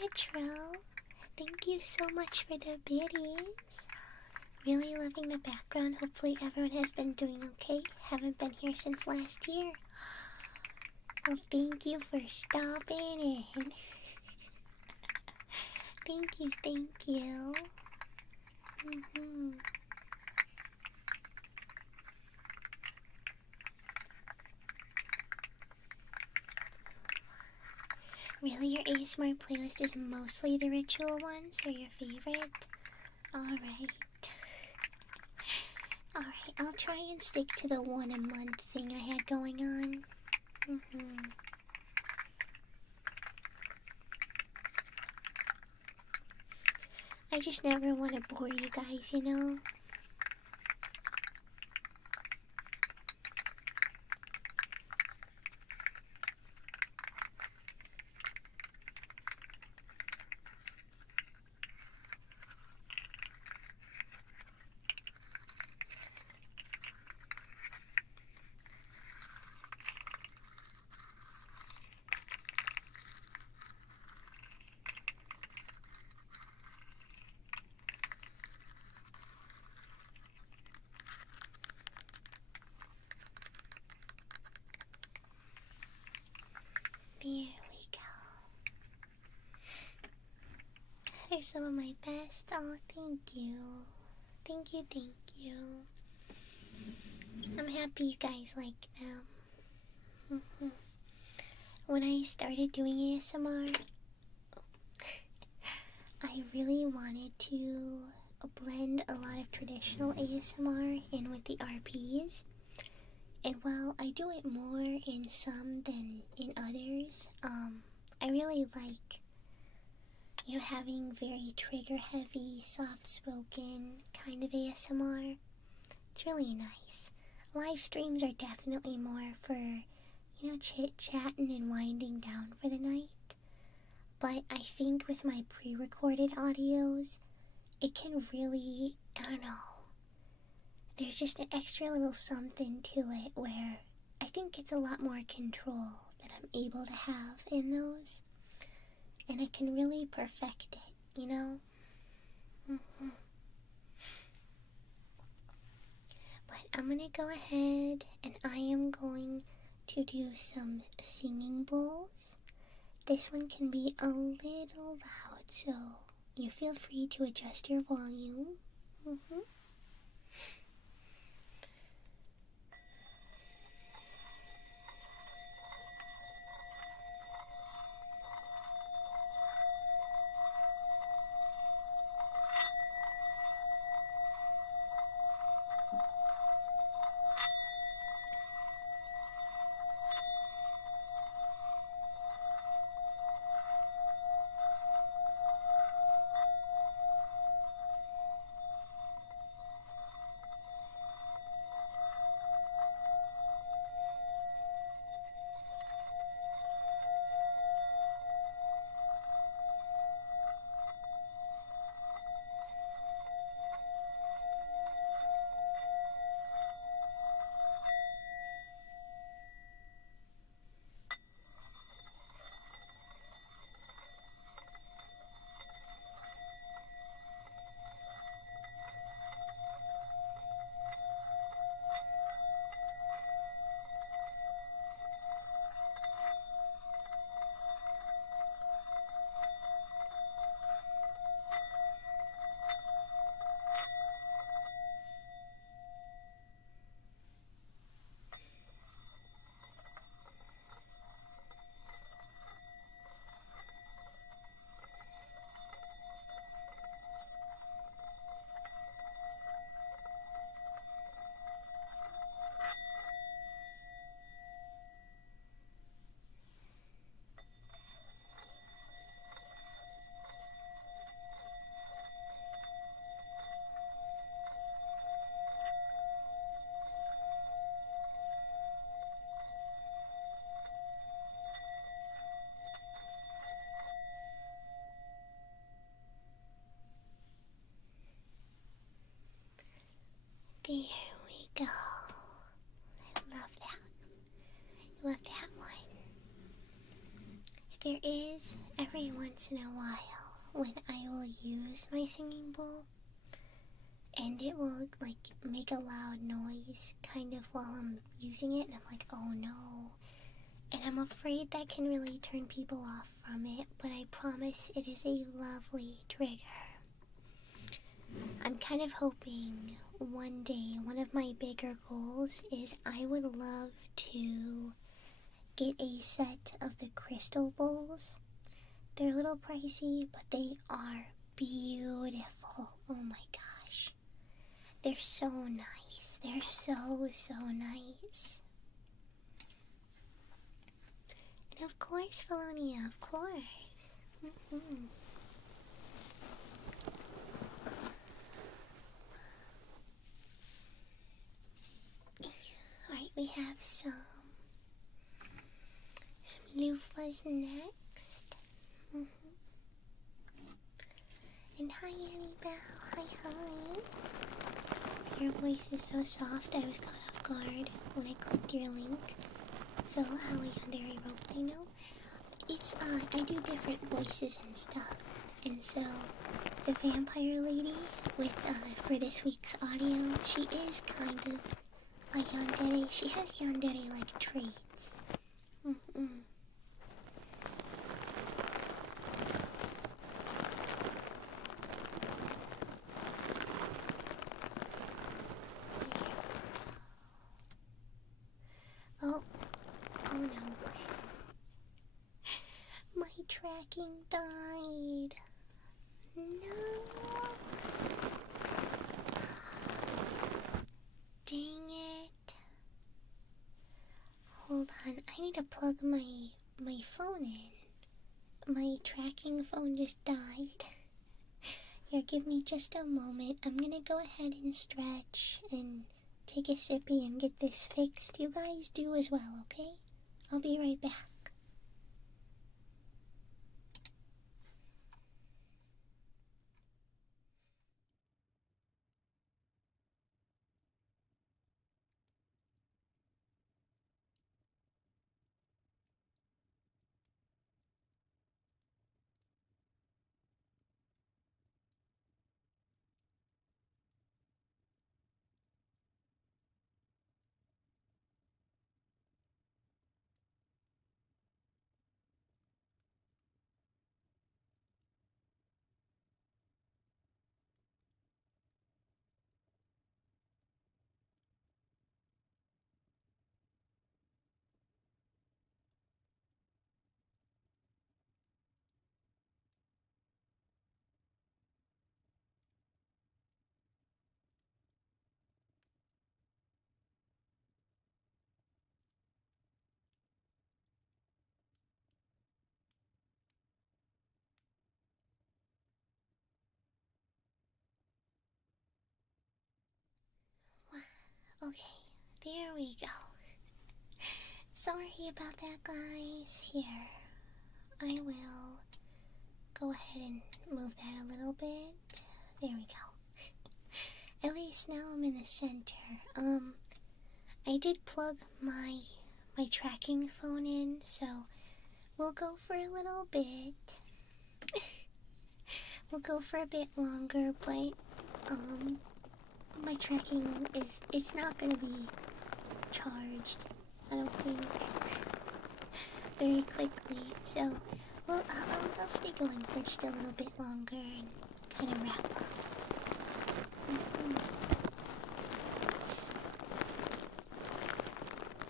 Retro, thank you so much for the biddies. Really loving the background. Hopefully everyone has been doing okay. Haven't been here since last year. Well, thank you for stopping in. Thank you, thank you. Really, your ASMR playlist is mostly the ritual ones? They're your favorite? Alright. Alright, I'll try and stick to the one a month thing I had going on. I just never want to bore you guys, you know? There we go. They're some of my best. Oh, thank you. Thank you, thank you. I'm happy you guys like them. When I started doing ASMR, I really wanted to blend a lot of traditional ASMR in with the RPs. And while I do it more in some than in others, I really like, you know, having very trigger heavy, soft spoken kind of ASMR. It's really nice. Live streams are definitely more for, you know, chit chatting and winding down for the night. But I think with my pre-recorded audios, it can really, I don't know, there's just an extra little something to it where I think it's a lot more control that I'm able to have in those. And I can really perfect it, you know? But I'm gonna go ahead and I am going to do some singing bowls. This one can be a little loud, so you feel free to adjust your volume. every once in a while when I will use my singing bowl and it will like make a loud noise kind of while I'm using it, and I'm like, oh no. And I'm afraid that can really turn people off from it, but I promise it is a lovely trigger. I'm kind of hoping one day, one of my bigger goals is I would love to get a set of the crystal bowls. They're a little pricey, but they are beautiful. Oh my gosh. They're so nice. They're so nice. And of course, Felonia, of course. Alright, we have some loofahs next. And hi, Annabelle. Hi. Your voice is so soft, I was caught off guard when I clicked your link. So, how yandere roleplay know? It's, I do different voices and stuff. And so, the vampire lady with, for this week's audio, she is kind of a yandere. She has yandere-like traits. Oh no. My tracking died. No. Dang it. Hold on, I need to plug my phone in. My tracking phone just died. Here, give me just a moment. I'm gonna go ahead and stretch and take a sippy and get this fixed. You guys do as well, okay? I'll be right back. Okay, there we go. Sorry about that, guys. Here, I will go ahead and move that a little bit. There we go. At least now I'm in the center. I did plug my tracking phone in, so we'll go for a little bit. We'll go for a bit longer, but my tracking it's not gonna be charged, I don't think, very quickly. So, well, I'll stay going for just a little bit longer and kind of wrap up.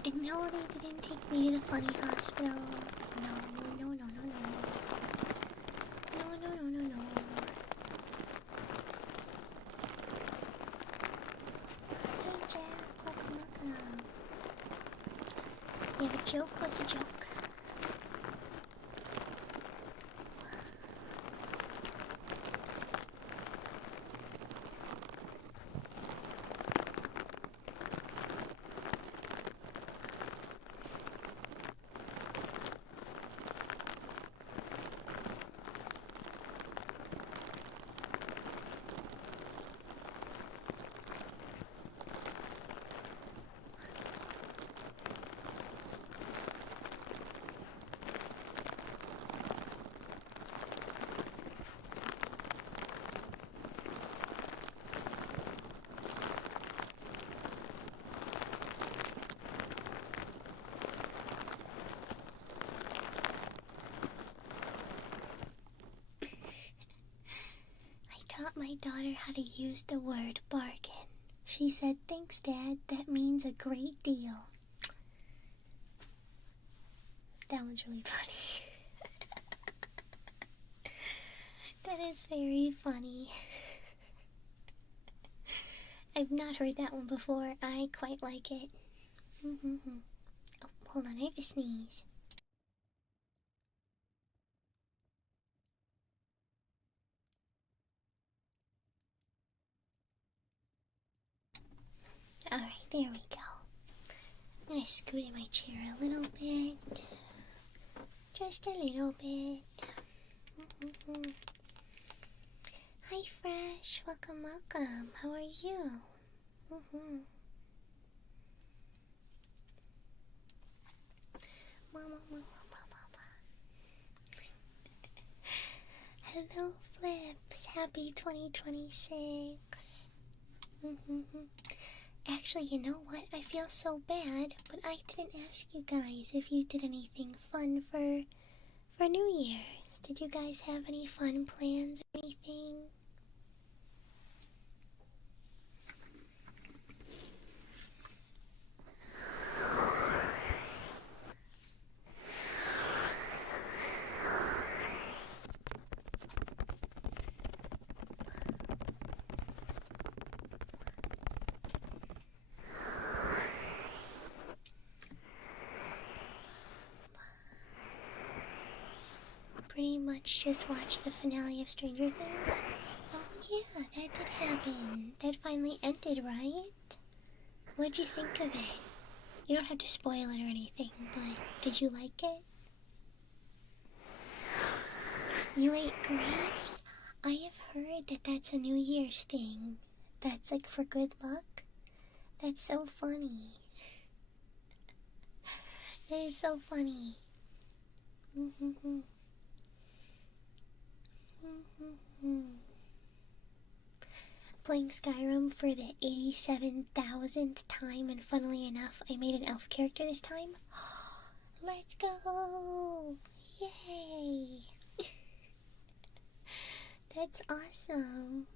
And no, they didn't take me to the funny hospital. No. Hey Jack, welcome. You have a joke? What's a joke? taught my daughter how to use the word bargain. She said, "Thanks, Dad. That means a great deal." That one's really funny. That is very funny. I've not heard that one before. I quite like it. Oh, hold on, I have to sneeze. Alright, there we go. I'm gonna scoot in my chair a little bit. Just a little bit. Hi, Fresh. Welcome, welcome. How are you? Hello, Flips. Happy 2026. Actually, you know what? I feel so bad, but I didn't ask you guys if you did anything fun for New Year's. Did you guys have any fun plans or anything? Pretty much just watched the finale of Stranger Things. Oh yeah, that did happen. That finally ended, right? What'd you think of it? You don't have to spoil it or anything, but did you like it? You ate grapes? I have heard that that's a New Year's thing. That's like for good luck. That's so funny. That is so funny. Playing Skyrim for the 87,000th time, and funnily enough, I made an elf character this time. Let's go! Yay! That's awesome.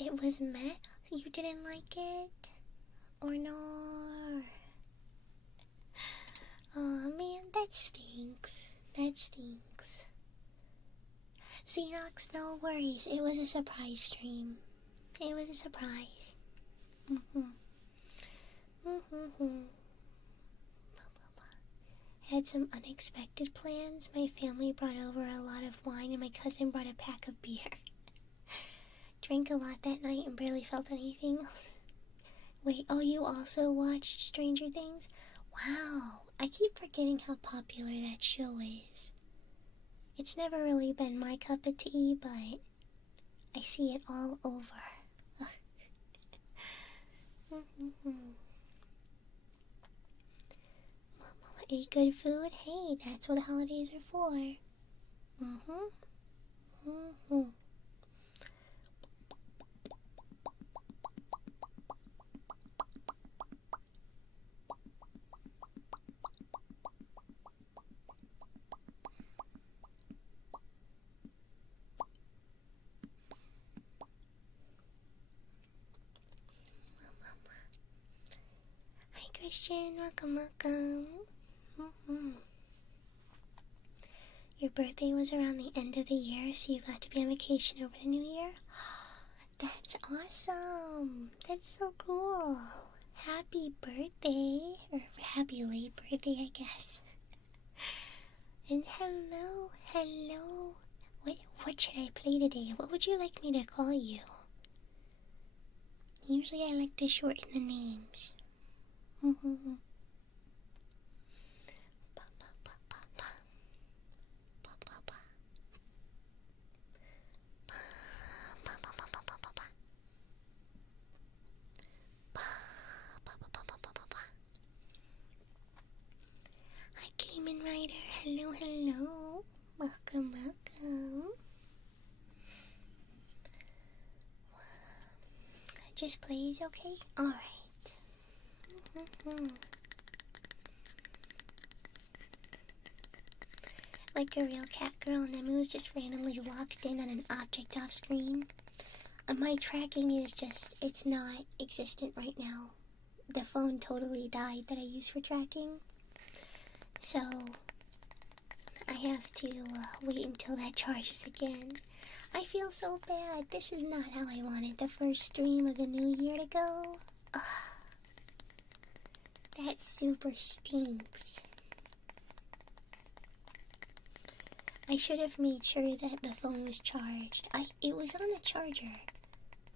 It was meh? You didn't like it? Or no? Aw, man, that stinks. That stinks. Xenox, no worries. It was a surprise stream. It was a surprise. Had some unexpected plans. My family brought over a lot of wine and my cousin brought a pack of beer. Drank a lot that night and barely felt anything else. Wait, oh, you also watched Stranger Things? Wow, I keep forgetting how popular that show is. It's never really been my cup of tea, but I see it all over. Mama ate good food? Hey, that's what the holidays are for. Hi, Christian. Welcome, welcome. Your birthday was around the end of the year, so you got to be on vacation over the New Year? That's awesome. That's so cool. Happy birthday. Or happy late birthday, I guess. And hello, hello. What should I play today? What would you like me to call you? Usually I like to shorten the names. Hi, Cayman Rider. Hello, hello. Welcome, welcome. Just plays, okay? Alright. like a real cat girl, and Emmy was just randomly locked in on an object off screen. My tracking is just, it's not existent right now. The phone totally died that I use for tracking. So, I have to wait until that charges again. I feel so bad. This is not how I wanted the first stream of the new year to go. Ugh. That super stinks. I should have made sure that the phone was charged. It was on the charger,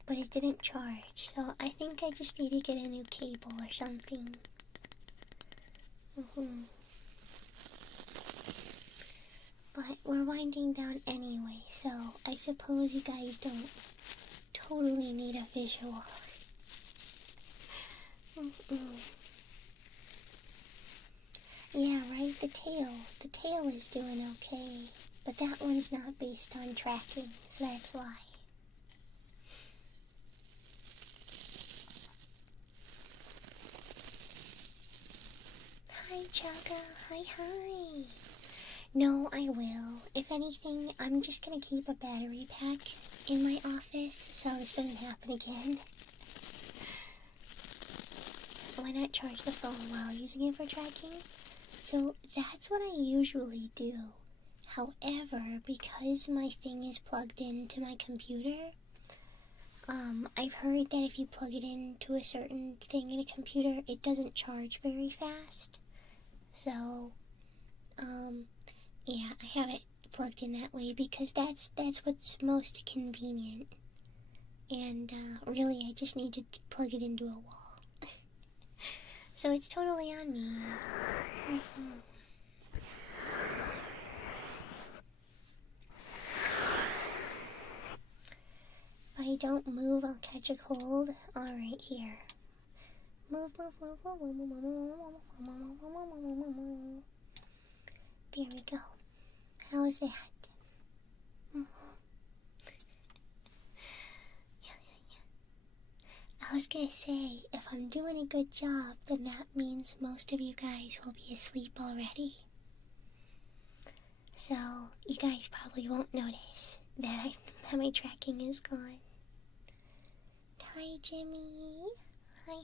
but it didn't charge, so I think I just need to get a new cable or something. But we're winding down anyway, so I suppose you guys don't totally need a visual. Yeah, right, the tail is doing okay, but that one's not based on tracking, so that's why. Hi, Chaga. Hi. No, I will. If anything, I'm just gonna keep a battery pack in my office so this doesn't happen again. Why not charge the phone while using it for tracking? So that's what I usually do. However, because my thing is plugged into my computer, I've heard that if you plug it into a certain thing in a computer, it doesn't charge very fast. So, yeah, I have it plugged in that way because that's what's most convenient. And, really, I just need to plug it into a wall. So it's totally on me. If I don't move, I'll catch a cold. Alright, here. Move. There we go. How's that? I was gonna say, if I'm doing a good job, then that means most of you guys will be asleep already. So, you guys probably won't notice that my tracking is gone. Hi, Jimmy. Hi.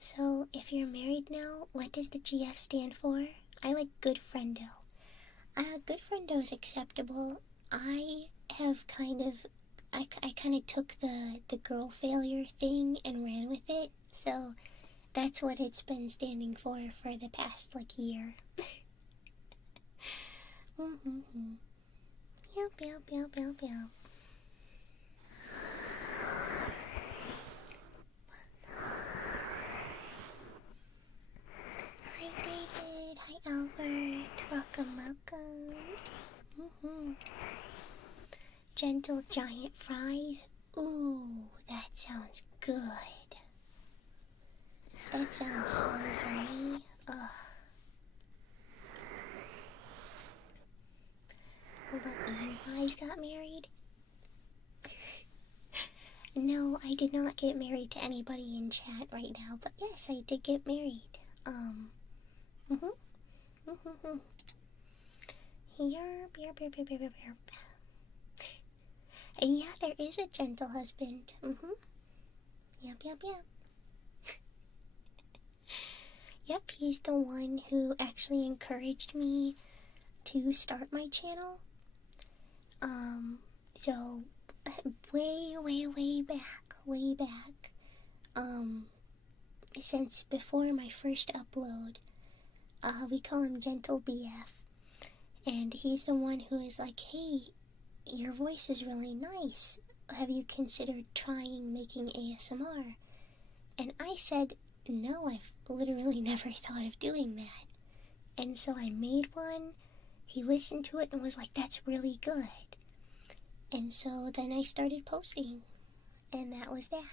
So, if you're married now, what does the GF stand for? I like good friendo. Good friendo is acceptable. I kind of took the girl failure thing and ran with it. So, that's what it's been standing for the past, year. Yup. Hi, David. Hi, Albert. Welcome. Gentle giant fries. Ooh, that sounds good. That sounds so yummy. Ugh. Hold up, you guys got married? No, I did not get married to anybody in chat right now, but yes, I did get married. Yerp. And yeah, there is a gentle husband. Yep. Yep, he's the one who actually encouraged me to start my channel. So way back, since before my first upload, we call him Gentle BF, and he's the one who is like, hey, your voice is really nice. Have you considered trying making ASMR? And I said, no, I've literally never thought of doing that. And so I made one. He listened to it and was like, that's really good. And so then I started posting. And that was that.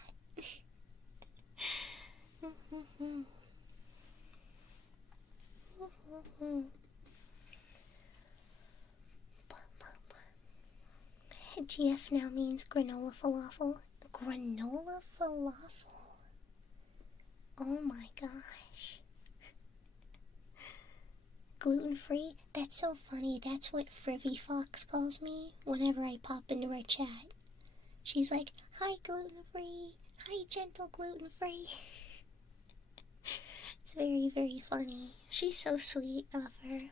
GF now means granola falafel. Granola falafel. Oh my gosh. Gluten-free? That's so funny. That's what Frivy Fox calls me whenever I pop into her chat. She's like, hi gluten-free. Hi gentle gluten-free. It's very, very funny. She's so sweet. I love her.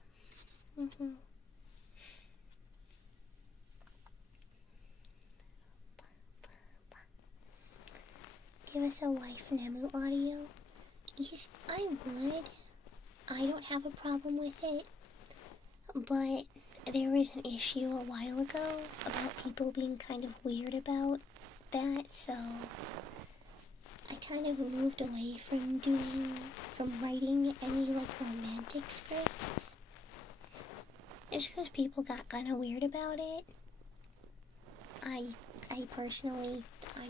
Give us a wife Nemu audio. Yes, I would. I don't have a problem with it. But there was an issue a while ago about people being kind of weird about that, so I kind of moved away from writing any like romantic scripts. Just because people got kind of weird about it. I personally, I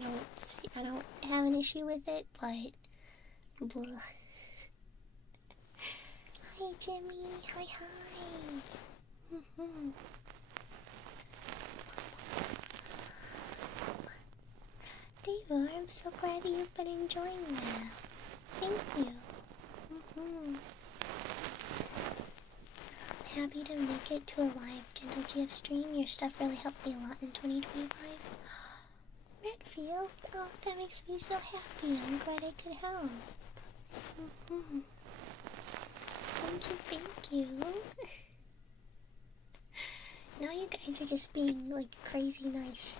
don't have an issue with it, but blah. Hi Jimmy, hi. Diva, I'm so glad that you've been enjoying that. Thank you. Happy to make it to a live Gentle GF stream. Your stuff really helped me a lot in 2025. Redfield, oh, that makes me so happy. I'm glad I could help. Thank you. Now you guys are just being like crazy nice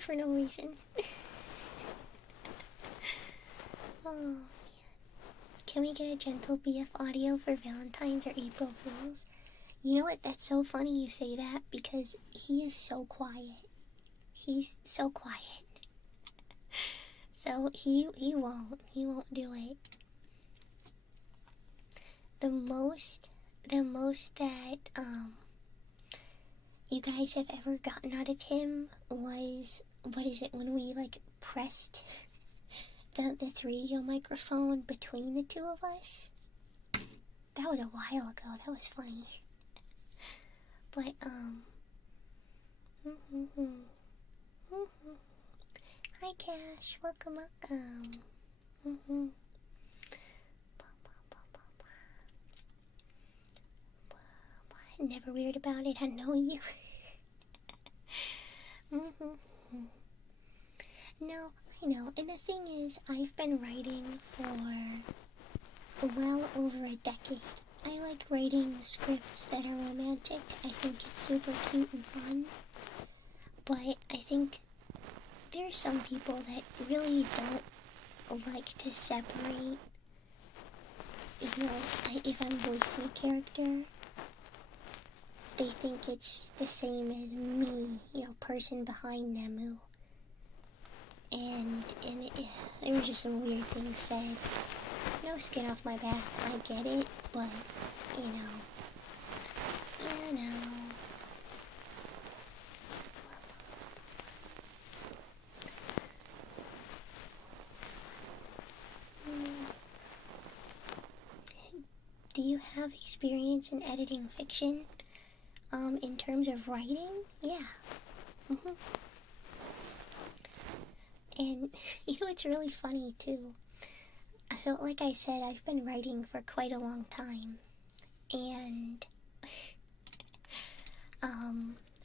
for no reason. Oh man. Can we get a Gentle BF audio for Valentine's or April Fools? You know what? That's so funny you say that because he is so quiet. He's so quiet. So he won't do it. The most that you guys have ever gotten out of him was, what is it, when we like pressed the 3DO microphone between the two of us? That was a while ago. That was funny. But hi Cash, welcome. Never weird about it, I know you. No, I know, and the thing is, I've been writing for well over a decade. I like writing scripts that are romantic. I think it's super cute and fun. But I think there's some people that really don't like to separate. You know, if I'm voicing a character, they think it's the same as me, you know, person behind Nemu. And there was just some weird things said. No skin off my back, I get it, but, you know. Do you have experience in editing fiction? In terms of writing? Yeah. And, you know, it's really funny, too. So, like I said, I've been writing for quite a long time. And,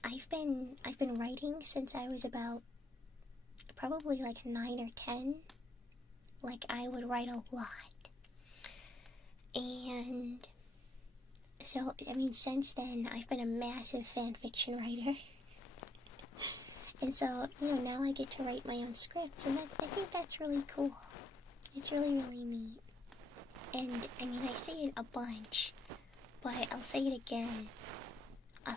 I've been writing since I was about, probably like 9 or 10. Like, I would write a lot. And so, I mean, since then, I've been a massive fanfiction writer. And so, you know, now I get to write my own scripts, and I think that's really cool. It's really, really neat. And, I mean, I say it a bunch, but I'll say it again. I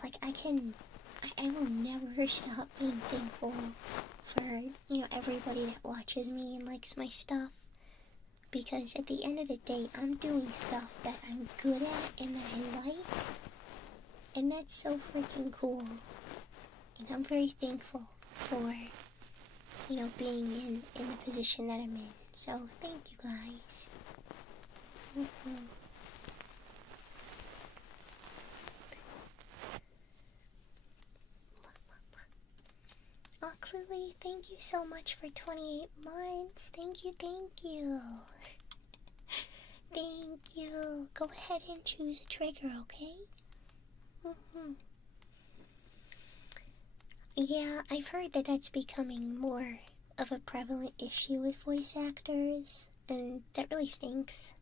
will never stop being thankful for, you know, everybody that watches me and likes my stuff. Because at the end of the day, I'm doing stuff that I'm good at and that I like. And that's so freaking cool. And I'm very thankful for, you know, being in the position that I'm in. So, thank you guys. Oh, Chloe, thank you so much for 28 months. Thank you. Thank you. Go ahead and choose a trigger, okay? Yeah, I've heard that that's becoming more of a prevalent issue with voice actors, and that really stinks.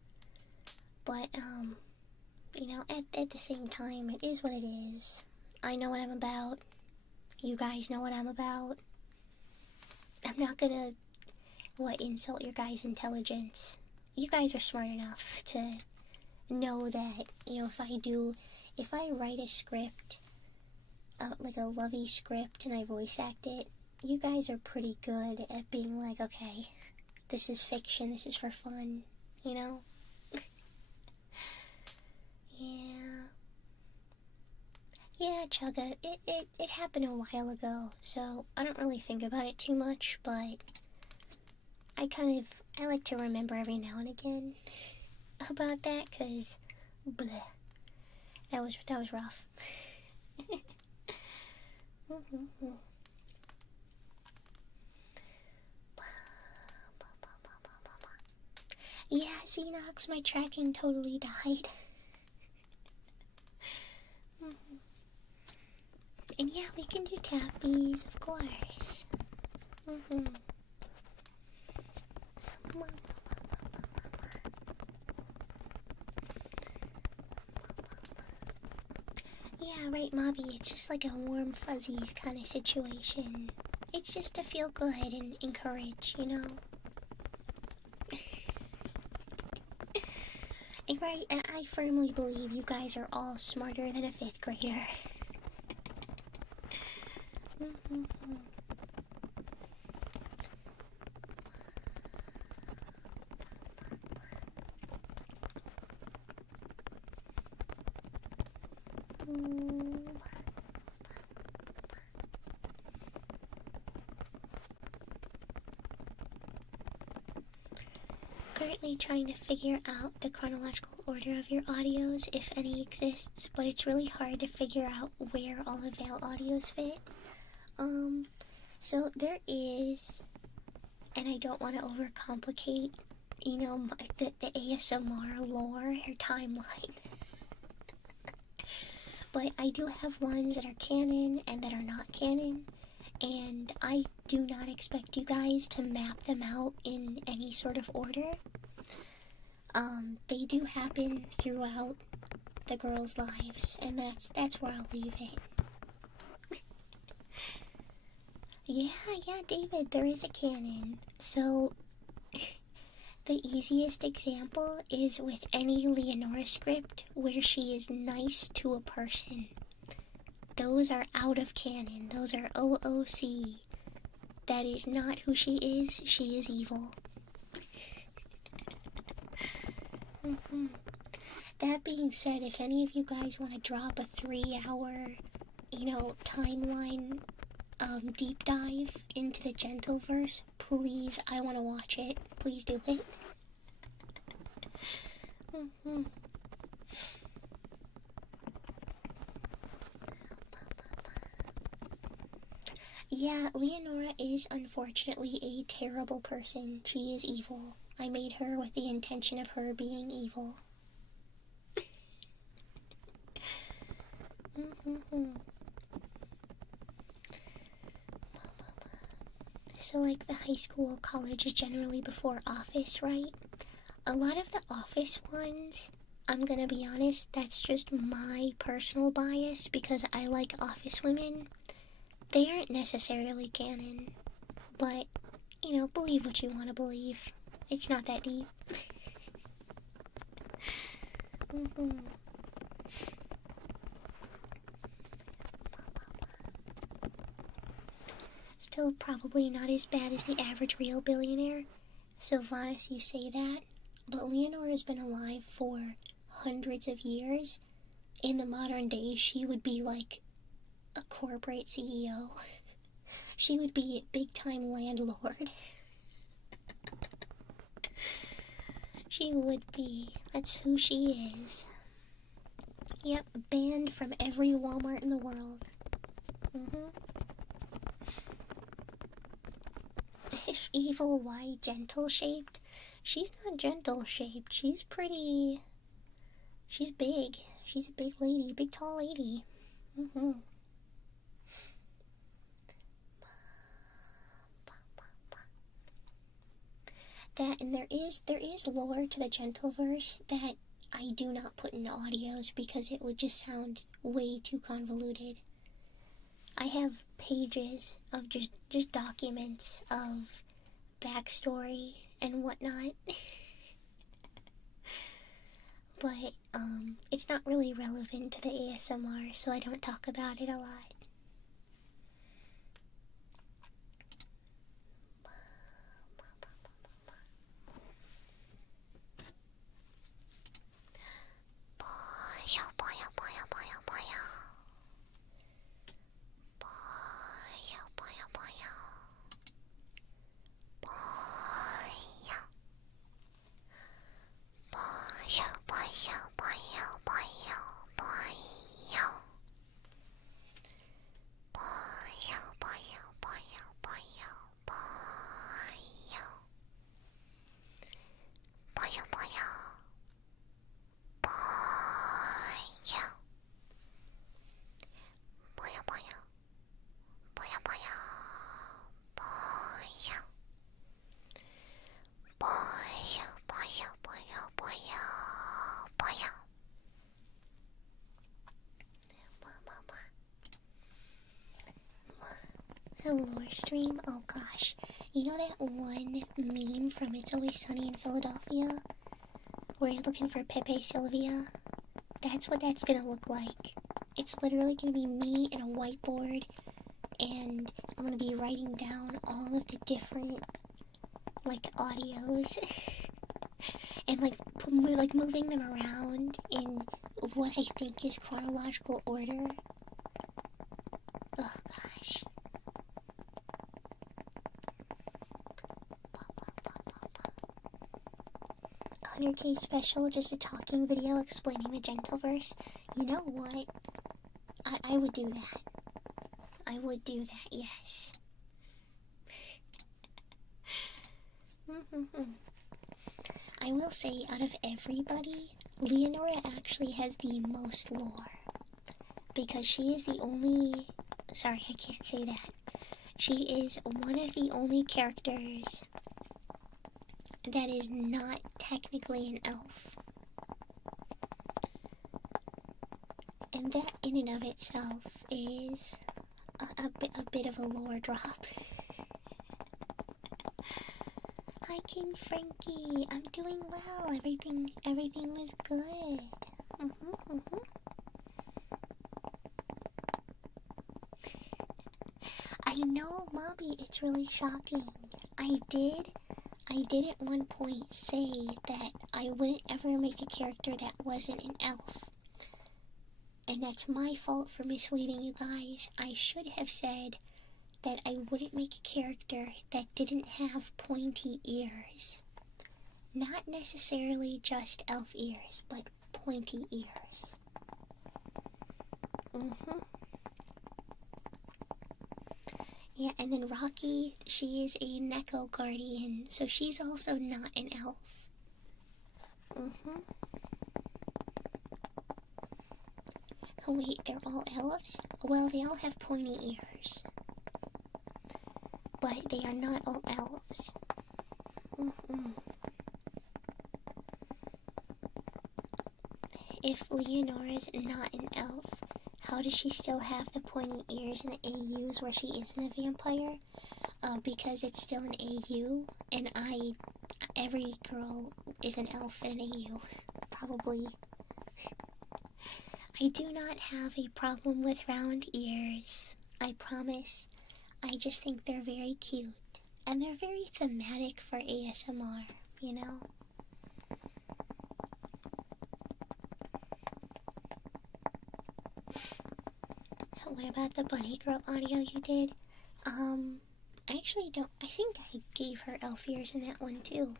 But, at the same time, it is what it is. I know what I'm about. You guys know what I'm about. I'm not gonna, insult your guys' intelligence. You guys are smart enough to know that, if I write a script, like a lovey script, and I voice act it, you guys are pretty good at being like, okay, this is fiction, this is for fun, you know? Yeah, Chugga, it happened a while ago, so I don't really think about it too much, but I like to remember every now and again about that, cause, bleh, that was rough. Yeah, Xenox, my tracking totally died. And yeah, we can do tappies, of course. Yeah, right, Mobby, it's just like a warm fuzzies kind of situation. It's just to feel good and encourage, you know? Right, and I firmly believe you guys are all smarter than a 5th grader. Currently trying to figure out the chronological order of your audios, if any exists, but it's really hard to figure out where all the Veil audios fit. So there is, and I don't want to overcomplicate, the ASMR lore or timeline. But I do have ones that are canon and that are not canon, and I do not expect you guys to map them out in any sort of order. They do happen throughout the girls' lives, and that's where I'll leave it. Yeah, David, there is a canon. So, the easiest example is with any Leonora script where she is nice to a person. Those are out of canon. Those are OOC. That is not who she is. She is evil. That being said, if any of you guys want to drop a 3-hour, timeline deep dive into the Gentleverse, please, I want to watch it. Please do it. Yeah, Leonora is unfortunately a terrible person. She is evil. I made her with the intention of her being evil. So like the high school, college is generally before office, right? A lot of the office ones, I'm gonna be honest, that's just my personal bias because I like office women. They aren't necessarily canon, but, believe what you want to believe. It's not that deep. Still probably not as bad as the average real billionaire. Sylvanas, you say that, but Leonora has been alive for hundreds of years. In the modern day, she would be like a corporate CEO. She would be a big-time landlord. She would be. That's who she is. Yep, banned from every Walmart in the world. If evil, why gentle shaped? She's not gentle shaped. She's pretty. She's big. She's a big lady, big tall lady. That, and there is lore to the Gentleverse that I do not put in audios because it would just sound way too convoluted. I have pages of just documents of backstory and whatnot. But it's not really relevant to the ASMR, so I don't talk about it a lot. A lore stream? Oh gosh. You know that one meme from It's Always Sunny in Philadelphia? Where you're looking for Pepe Sylvia? That's what that's gonna look like. It's literally gonna be me and a whiteboard, and I'm gonna be writing down all of the different, like, audios. And, like moving them around in what I think is chronological order. Oh gosh. 100k special, just a talking video explaining the Gentleverse. You know what? I would do that. I would do that, yes. I will say, out of everybody, Leonora actually has the most lore. Because she is the only... Sorry, I can't say that. She is one of the only characters that is not technically an elf. And that in and of itself is a bit of a lore drop. Hi, King Frankie. I'm doing well. Everything was good. I know, Mommy, it's really shocking. I did at one point say that I wouldn't ever make a character that wasn't an elf. And that's my fault for misleading you guys. I should have said that I wouldn't make a character that didn't have pointy ears. Not necessarily just elf ears, but pointy ears. Yeah, and then Rocky, she is a Neko Guardian, so she's also not an elf. Oh wait, they're all elves? Well, they all have pointy ears. But they are not all elves. If Leonora's not an elf, how does she still have the pointy ears in the AUs where she isn't a vampire? Because it's still an AU, and every girl is an elf in an AU. Probably. I do not have a problem with round ears. I promise. I just think they're very cute. And they're very thematic for ASMR, you know? What about the bunny girl audio you did? I actually don't... I think I gave her elf ears in that one too.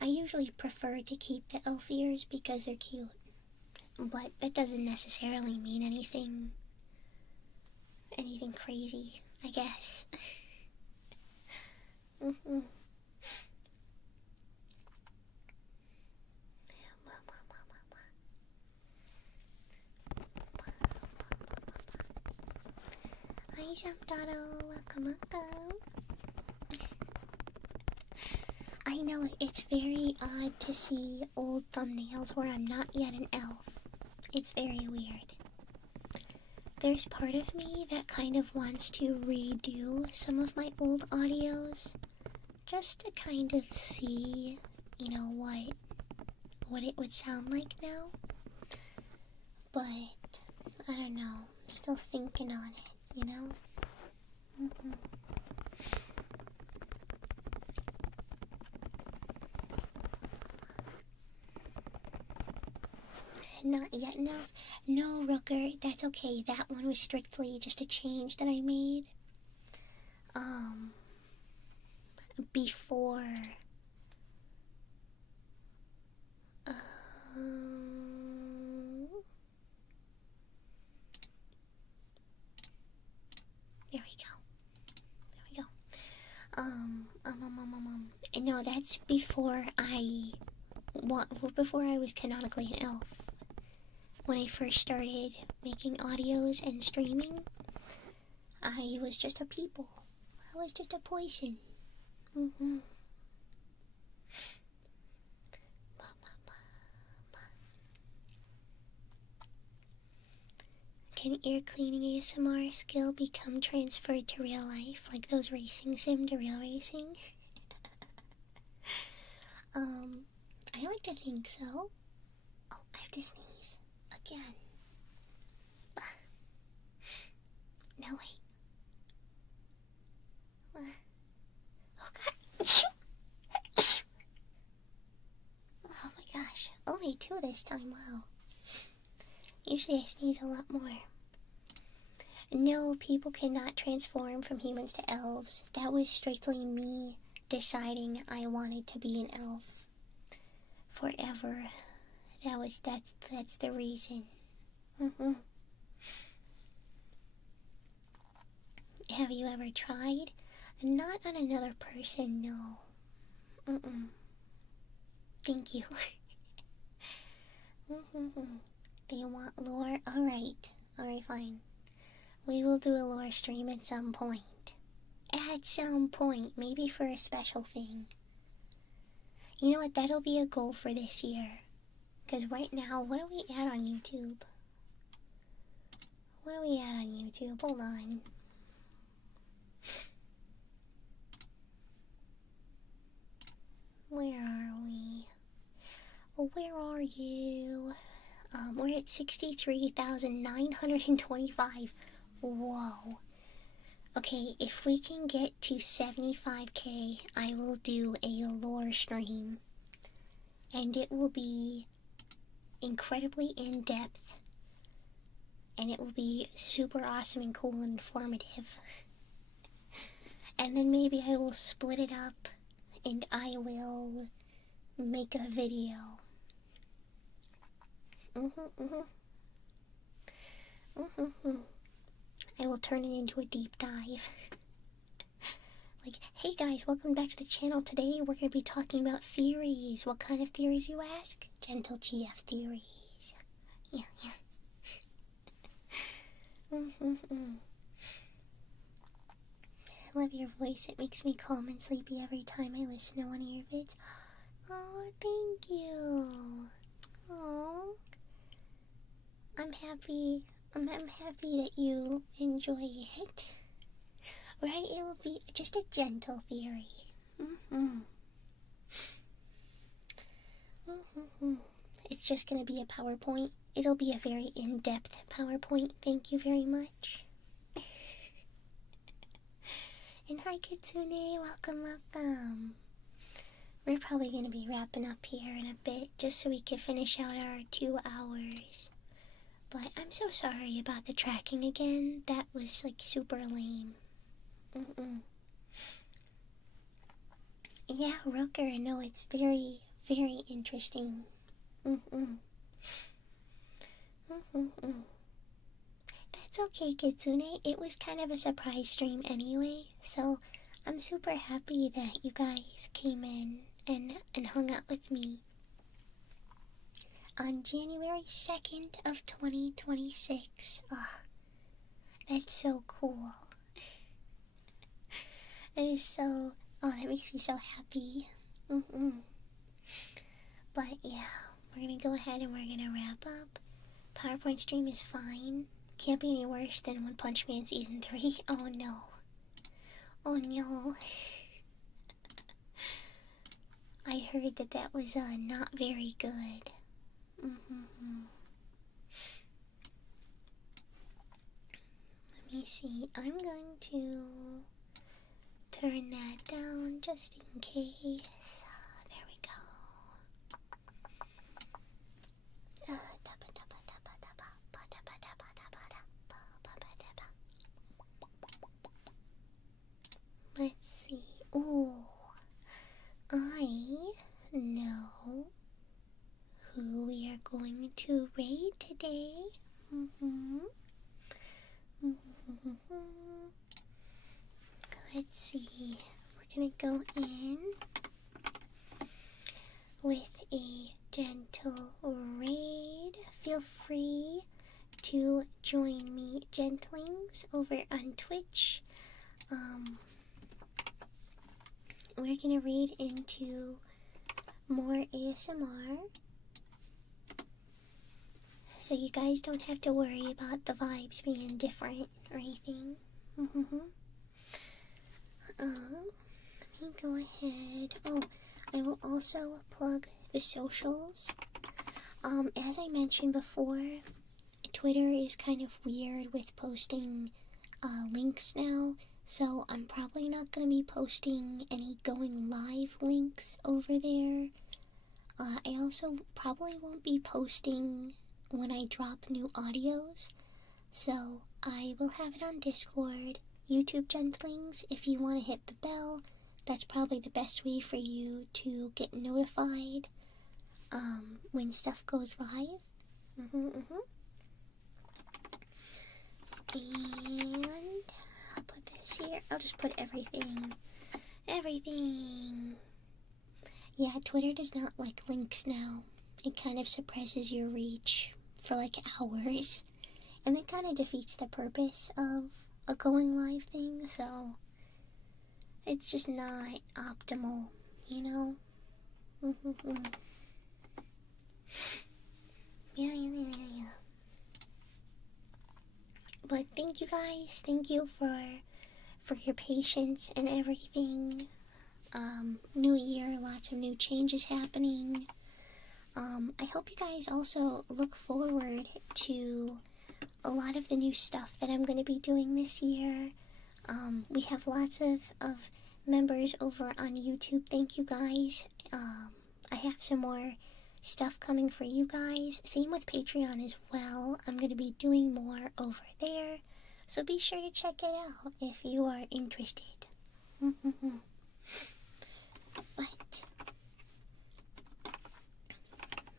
I usually prefer to keep the elf ears because they're cute. But that doesn't necessarily mean anything crazy, I guess. Hi, Samtaro. Welcome, welcome. I know it's very odd to see old thumbnails where I'm not yet an elf. It's very weird. There's part of me that kind of wants to redo some of my old audios just to kind of see, you know, what it would sound like now. But I don't know. I'm still thinking on it, you know? Not yet enough. No, Rooker, that's okay. That one was strictly just a change that I made. Before. There we go. No, that's before before I was canonically an elf. When I first started making audios and streaming, I was just a people. I was just a poison. Can ear cleaning ASMR skill become transferred to real life, like those racing sim to real racing? I like to think so. Oh, I have to sneeze again. No, wait. Oh god. Oh my gosh. Only 2 this time, wow. Usually I sneeze a lot more. No, people cannot transform from humans to elves. That was strictly me deciding I wanted to be an elf forever. That's the reason. Have you ever tried? Not on another person, no. Thank you. Do you want lore? Alright, fine. We will do a lore stream at some point. At some point, maybe for a special thing. You know what, that'll be a goal for this year. Because right now, what are we at on YouTube? Hold on. Where are we? Oh, where are you? We're at 63,925. Whoa. Okay, if we can get to 75k, I will do a lore stream. And it will be incredibly in-depth. And it will be super awesome and cool and informative. And then maybe I will split it up and I will make a video. I will turn it into a deep dive. Like, hey guys, welcome back to the channel. Today we're going to be talking about theories. What kind of theories, you ask? Gentle GF theories. Yeah. I love your voice. It makes me calm and sleepy every time I listen to one of your vids. Oh, thank you. Oh, I'm happy that you enjoy it. Right? It will be just a gentle theory. It's just gonna be a PowerPoint. It'll be a very in-depth PowerPoint. Thank you very much. And hi Kitsune, welcome. We're probably gonna be wrapping up here in a bit, just so we can finish out our 2 hours. But I'm so sorry about the tracking again. That was like super lame. Yeah, Rooker, no, it's very, very interesting. That's okay, Kitsune. It was kind of a surprise stream anyway, so I'm super happy that you guys came in and hung out with me on January 2nd of 2026. Ah, that's so cool. That is so, oh, that makes me so happy. But yeah, we're gonna go ahead and we're gonna wrap up. PowerPoint stream is fine. Can't be any worse than One Punch Man Season 3. Oh no. Oh no. I heard that that was not very good. Let me see. I'm going to turn that down just in case. There we go. Let's see. Oh, I know who we are going to raid today. Let's see. We're gonna go in with a gentle raid. Feel free to join me, gentlings, over on Twitch. We're gonna read into more ASMR, so you guys don't have to worry about the vibes being different or anything. Let me go ahead. Oh, I will also plug the socials. As I mentioned before, Twitter is kind of weird with posting links now, so I'm probably not going to be posting any going live links over there. I also probably won't be posting when I drop new audios, so I will have it on Discord. YouTube gentlings, if you want to hit the bell, that's probably the best way for you to get notified when stuff goes live. And I'll put this here. I'll just put everything. Yeah, Twitter does not like links now. It kind of suppresses your reach for like hours, and that kind of defeats the purpose of a going live thing, so it's just not optimal, you know? Yeah. But thank you guys. Thank you for your patience and everything. New year, lots of new changes happening. I hope you guys also look forward to a lot of the new stuff that I'm going to be doing this year. We have lots of members over on YouTube. Thank you guys. I have some more stuff coming for you guys. Same with Patreon as well. I'm going to be doing more over there, so be sure to check it out if you are interested. But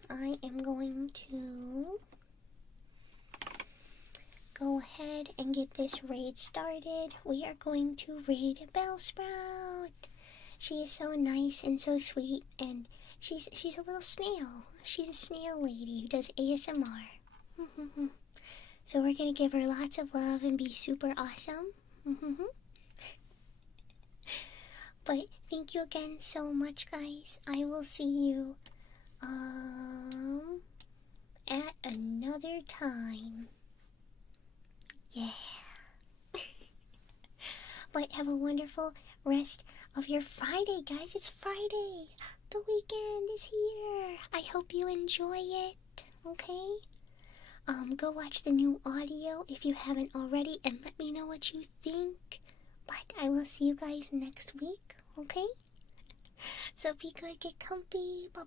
I am going to go ahead and get this raid started. We are going to raid Bellsprout. She is so nice and so sweet, and she's a little snail. She's a snail lady who does ASMR. So we're gonna give her lots of love and be super awesome. But thank you again so much, guys. I will see you at another time. Yeah. But have a wonderful rest of your Friday, guys. It's Friday. The weekend is here. I hope you enjoy it. Okay? Go watch the new audio if you haven't already, and let me know what you think. But I will see you guys next week. Okay? So be good, get comfy. Bye.